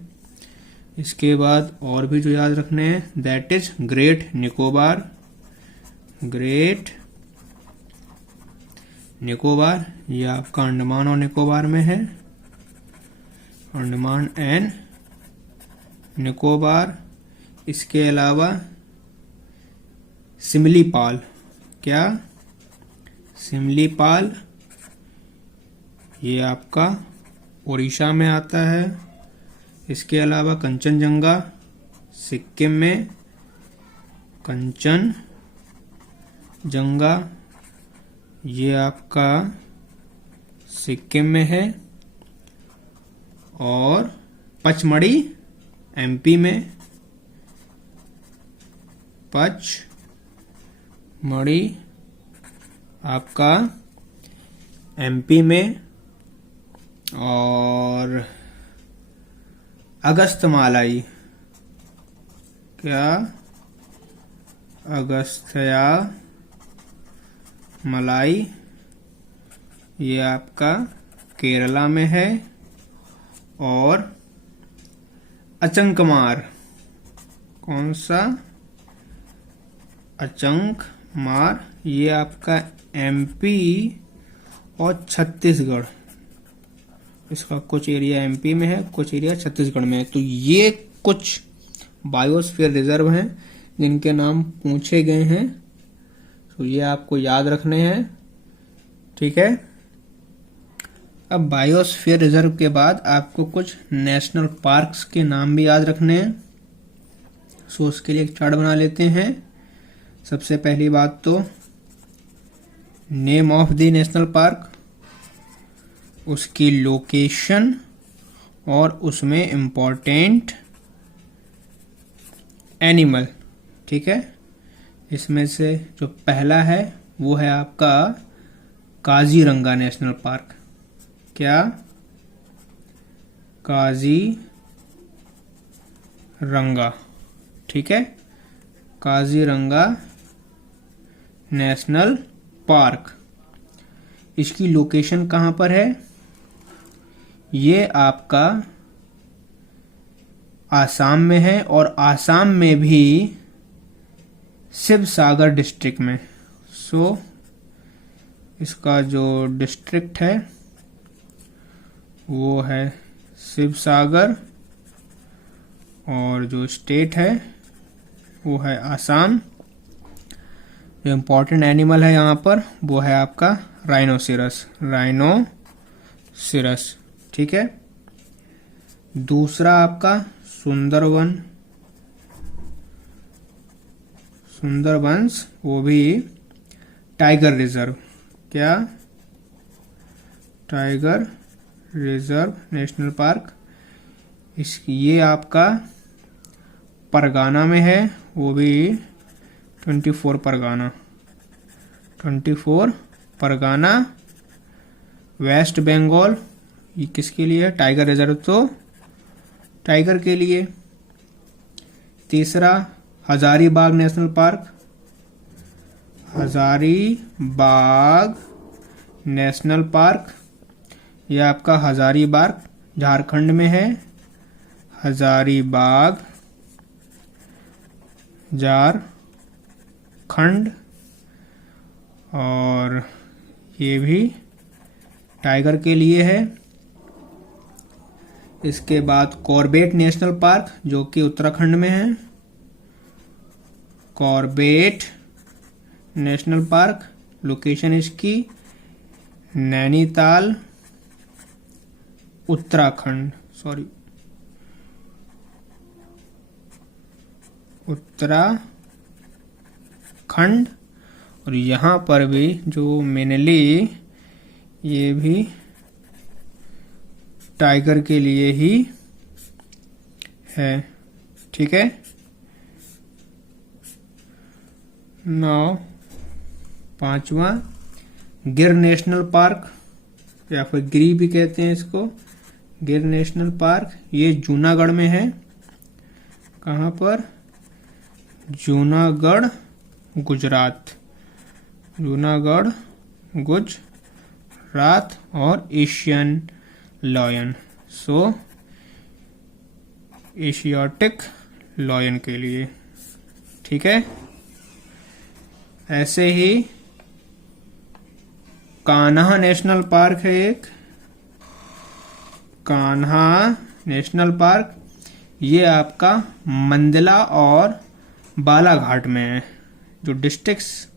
इसके बाद और भी जो याद रखने हैं that is great Nicobar, great Nicobar, ये आपका अंडमान और निकोबार में है, अंडमान एंड निकोबार। इसके अलावा सिमलीपाल, क्या, सिमलीपाल, ये आपका उड़ीसा में आता है। इसके अलावा कंचनजंगा सिक्किम में, कंचनजंगा ये आपका सिक्किम में है। और पचमढ़ी एमपी में, पचमढ़ी आपका एमपी में। और अगस्तमालाई, क्या, अगस्थया मलाई, ये आपका केरला में है। और अचंकमार, कौन सा, अचंकमार, ये आपका एमपी और छत्तीसगढ़ इसका कुछ एरिया एमपी में है, कुछ एरिया छत्तीसगढ़ में है। तो ये कुछ बायोस्फीयर रिजर्व हैं जिनके नाम पूछे गए हैं, तो ये आपको याद रखने हैं, ठीक है। अब बायोस्फीयर रिजर्व के बाद आपको कुछ नेशनल पार्क्स के नाम भी याद रखने हैं। सो उसके लिए एक चार्ट बना लेते हैं। सबसे पहली बात तो name of the national park, उसकी लोकेशन और उसमें इंपॉर्टेंट एनिमल, ठीक है। इसमें से जो पहला है वो है आपका काजीरंगा नेशनल पार्क। क्या? काजीरंगा, ठीक है, काजीरंगा नेशनल पार्क। इसकी लोकेशन कहां पर है? ये आपका आसाम में है, और आसाम में भी शिवसागर डिस्ट्रिक्ट में। सो इसका जो डिस्ट्रिक्ट है वो है शिवसागर, और जो स्टेट है वो है आसाम। जो इम्पोर्टेंट एनिमल है यहाँ पर वो है आपका राइनोसिरस, राइनोसिरस, ठीक है। दूसरा आपका सुंदरबंस, वो भी टाइगर रिजर्व। क्या? Tiger reserve national park. ये आपका परगाना में है, वो भी 24 परगाना, वेस्ट बंगाल। ये किसके लिए है? टाइगर रिजर्व तो टाइगर के लिए। तीसरा Hazaribagh national park, Hazaribagh national park. यह आपका हजारीबाग झारखंड में है, हजारीबाग झारखंड, और ये भी टाइगर के लिए है। इसके बाद कॉर्बेट नेशनल पार्क जो कि उत्तराखंड में है, कॉर्बेट नेशनल पार्क। लोकेशन इसकी नैनीताल उत्तराखंड, उत्तराखंड। और यहाँ पर भी जो मेनली ये भी टाइगर के लिए ही है, ठीक है। नाउ पांचवा गिर नेशनल पार्क, या फिर गिरी भी कहते हैं इसको, गिर नेशनल पार्क। ये जूनागढ़ में है। कहाँ पर? जूनागढ़ गुजरात, जूनागढ़ गुजरात। और एशियन लॉयन, सो एशियाटिक लॉयन के लिए, ठीक है। ऐसे ही कान्हा नेशनल पार्क है एक, कान्हा नेशनल पार्क। ये आपका मंडला और बालाघाट में है। जो डिस्ट्रिक्ट्स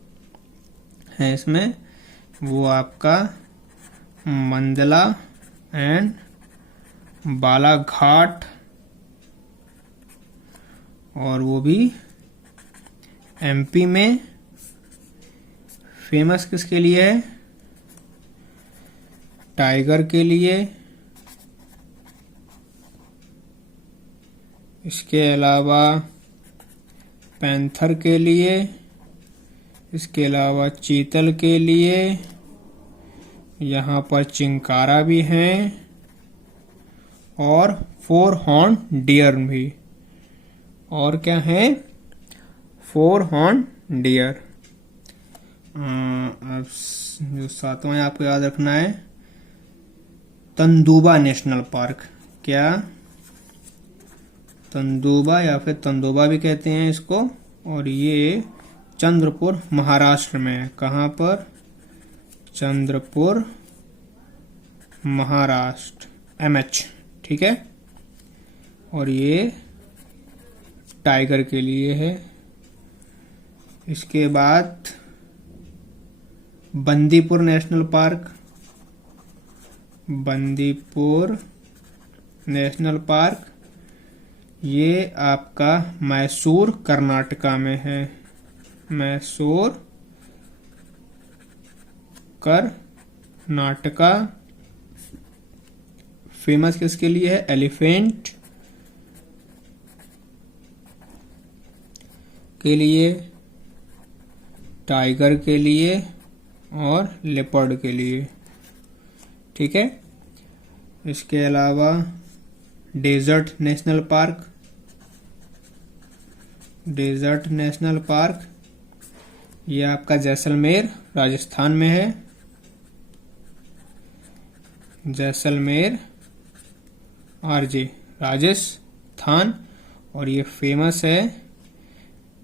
हैं इसमें वो आपका मंडला एंड बालाघाट, और वो भी एमपी में। फेमस किसके लिए है? टाइगर के लिए। इसके अलावा पैंथर के लिए, इसके अलावा चीतल के लिए। यहाँ पर चिंकारा भी हैं, और 4 हॉर्न डियर भी। और क्या है? 4 हॉर्न डियर। अब जो सातवां आपको याद रखना है, तंदुबा नेशनल पार्क। क्या? तंदुबा, या फिर तंदोबा भी कहते हैं इसको। और ये चंद्रपुर महाराष्ट्र में है। कहाँ पर? चंद्रपुर महाराष्ट्र, MH, ठीक है। और ये टाइगर के लिए है। इसके बाद Bandipur national park, Bandipur national park ये आपका मैसूर कर्नाटका में है। मैसूर कर्नाटका फेमस किसके लिए है? एलिफेंट के लिए, टाइगर के लिए और लेपर्ड के लिए, ठीक है। इसके अलावा desert national park, desert national park ये आपका जैसलमेर राजस्थान में है। जैसलमेर RJ राजस्थान। और ये फेमस है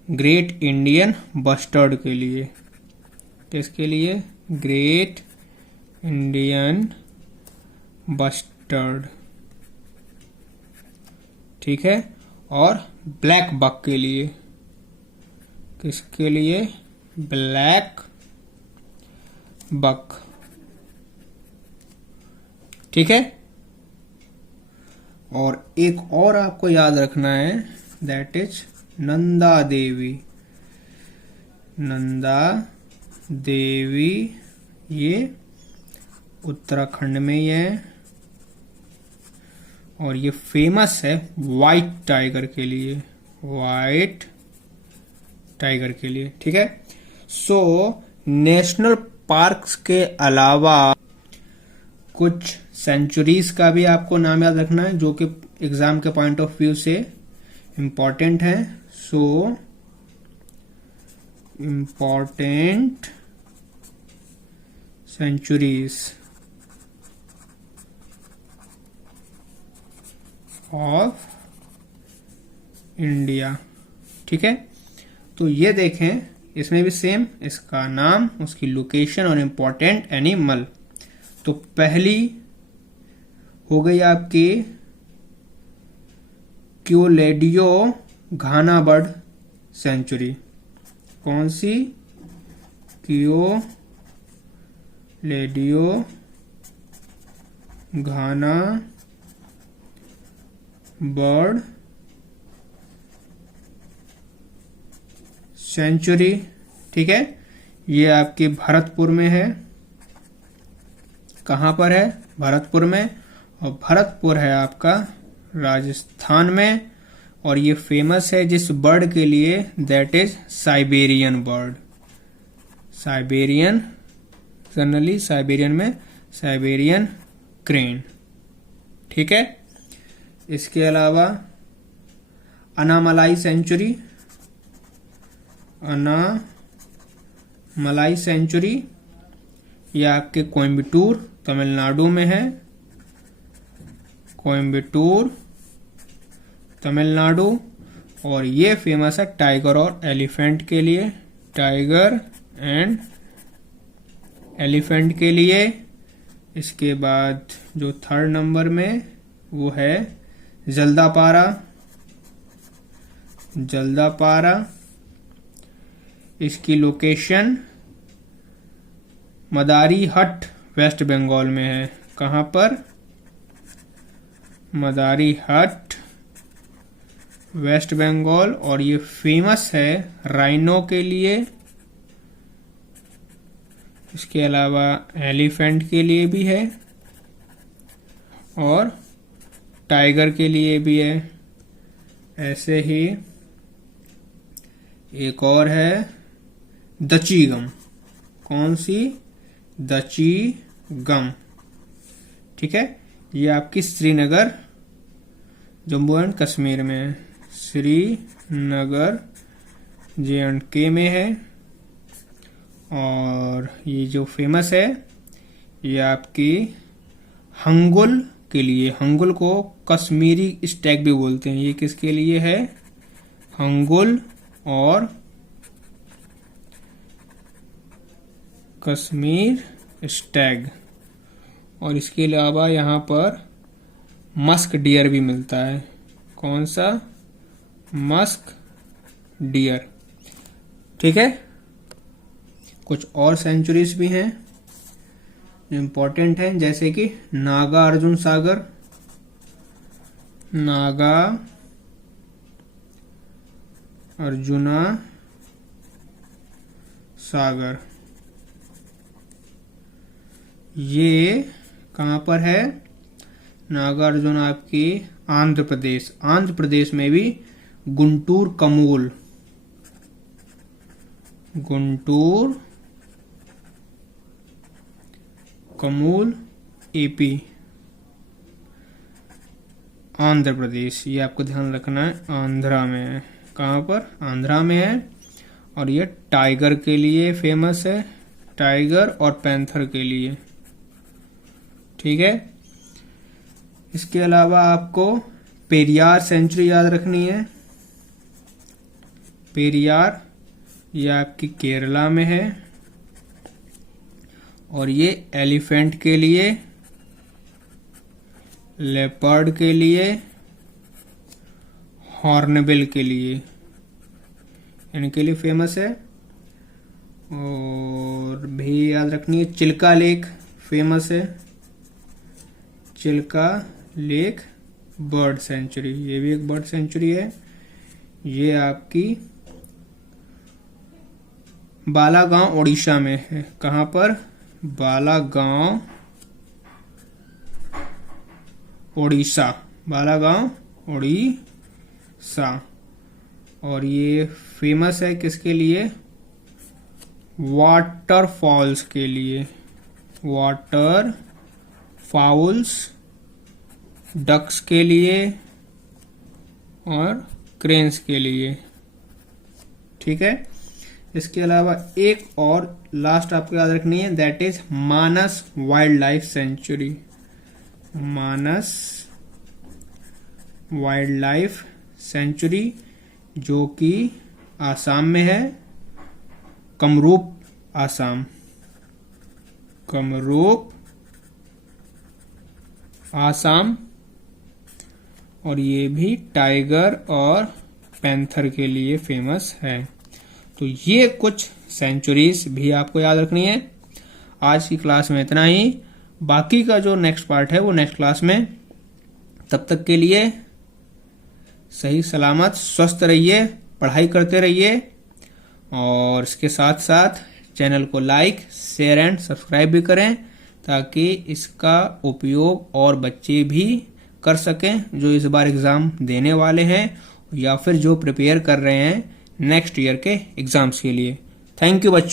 ग्रेट इंडियन बस्टर्ड के लिए। किसके लिए? ग्रेट इंडियन बस्टर्ड, ठीक है। और ब्लैक बक के लिए। किसके लिए? ब्लैक बक, ठीक है। और एक और आपको याद रखना है, दैट इज नंदा देवी। नंदा देवी ये उत्तराखंड में ही है और ये फेमस है व्हाइट टाइगर के लिए, व्हाइट टाइगर के लिए, ठीक है। सो नेशनल पार्क्स के अलावा कुछ सेंचुरीज का भी आपको नाम याद रखना है जो कि एग्जाम के पॉइंट ऑफ व्यू से इम्पॉर्टेंट है। So important sanctuaries of India, ठीक है। तो ये देखें, इसमें भी सेम, इसका नाम, उसकी लोकेशन और इम्पोर्टेंट एनिमल। तो पहली हो गई आपकी क्यूलेडियो घाना बर्ड सेंचुरी। कौन सी? क्यूलेडियो घाना बर्ड सेंचुरी, ठीक है। ये आपके भरतपुर में है। कहां पर है? भरतपुर में। और भरतपुर है आपका राजस्थान में। और ये फेमस है जिस बर्ड के लिए, that is Siberian bird. Siberian, generally Siberian में साइबेरियन क्रेन, ठीक है। इसके अलावा अनामलाई सेंचुरी, अनामलाई सेंचुरी ये आपके कोयम्बटूर तमिलनाडु में है। कोयम्बटूर तमिलनाडु। और ये फेमस है टाइगर और एलिफेंट के लिए, टाइगर एंड एलिफेंट के लिए। इसके बाद जो थर्ड नंबर में वो है जल्दापारा, जल्दापारा। इसकी लोकेशन मदारीहट्ट वेस्ट बंगाल में है। कहां पर? मदारीहट्ट वेस्ट बंगाल। और ये फेमस है राइनो के लिए। इसके अलावा एलिफेंट के लिए भी है और टाइगर के लिए भी है। ऐसे ही एक और है दचीगम। कौन सी? दचीगम, ठीक है। ये आपकी श्रीनगर जम्मू एंड कश्मीर में है। श्रीनगर JNK में है। और ये जो फेमस है ये आपकी हंगुल के लिए। हंगुल को कश्मीरी स्टैग भी बोलते हैं। ये किसके लिए है? हंगुल और कश्मीर स्टैग। और इसके अलावा यहाँ पर मस्क डियर भी मिलता है। कौन सा? Musk deer. ठीक है। कुछ और सेंचुरीज भी हैं जो इम्पोर्टेंट हैं, जैसे कि नागा अर्जुन सागर, नागा अर्जुना सागर। ये कहाँ पर है? नागार्जुन आपकी आंध्र प्रदेश। आंध्र प्रदेश में भी गुंटूर कमूल, गुंटूर कमूल एपी, आंध्र प्रदेश। ये आपको ध्यान रखना है, आंध्रा में है। कहाँ पर? आंध्रा में है। और ये टाइगर के लिए फेमस है, टाइगर और पैंथर के लिए। ठीक है। इसके अलावा आपको पेरियार सेंचुरी याद रखनी है। पेरियार ये आपकी केरला में है और ये एलिफेंट के लिए, लेपर्ड के लिए, हॉर्नबिल के लिए, इनके लिए फेमस है। और भी याद रखनी है, चिल्का लेक फेमस है, चिल्का लेक बर्ड सेंचुरी, ये भी एक बर्ड सेंचुरी है। ये आपकी बालागांव ओडिशा में है। कहाँ पर? बालागांव ओडिशा, बालागांव ओडिशा। और ये फेमस है किसके लिए? वाटरफॉल्स के लिए, वाटर फाउल्स, डक्स के लिए और क्रेन्स के लिए। ठीक है। इसके अलावा एक और लास्ट आपको याद रखनी है, that is Manas wild life sanctuary. Manas wild life sanctuary जो कि आसाम में है, कमरूप आसाम, कमरूप आसाम। और ये भी टाइगर और पैंथर के लिए फेमस है। तो ये कुछ सेंचुरीज भी आपको याद रखनी है। आज की क्लास में इतना ही, बाकी का जो नेक्स्ट पार्ट है वो नेक्स्ट क्लास में। तब तक के लिए सही सलामत स्वस्थ रहिए, पढ़ाई करते रहिए और इसके साथ साथ चैनल को लाइक, शेयर एंड सब्सक्राइब भी करें, ताकि इसका उपयोग और बच्चे भी कर सकें जो इस बार एग्ज़ाम देने वाले हैं या फिर जो प्रिपेयर कर रहे हैं नेक्स्ट ईयर के एग्ज़ाम्स के लिए। थैंक यू बच्चों।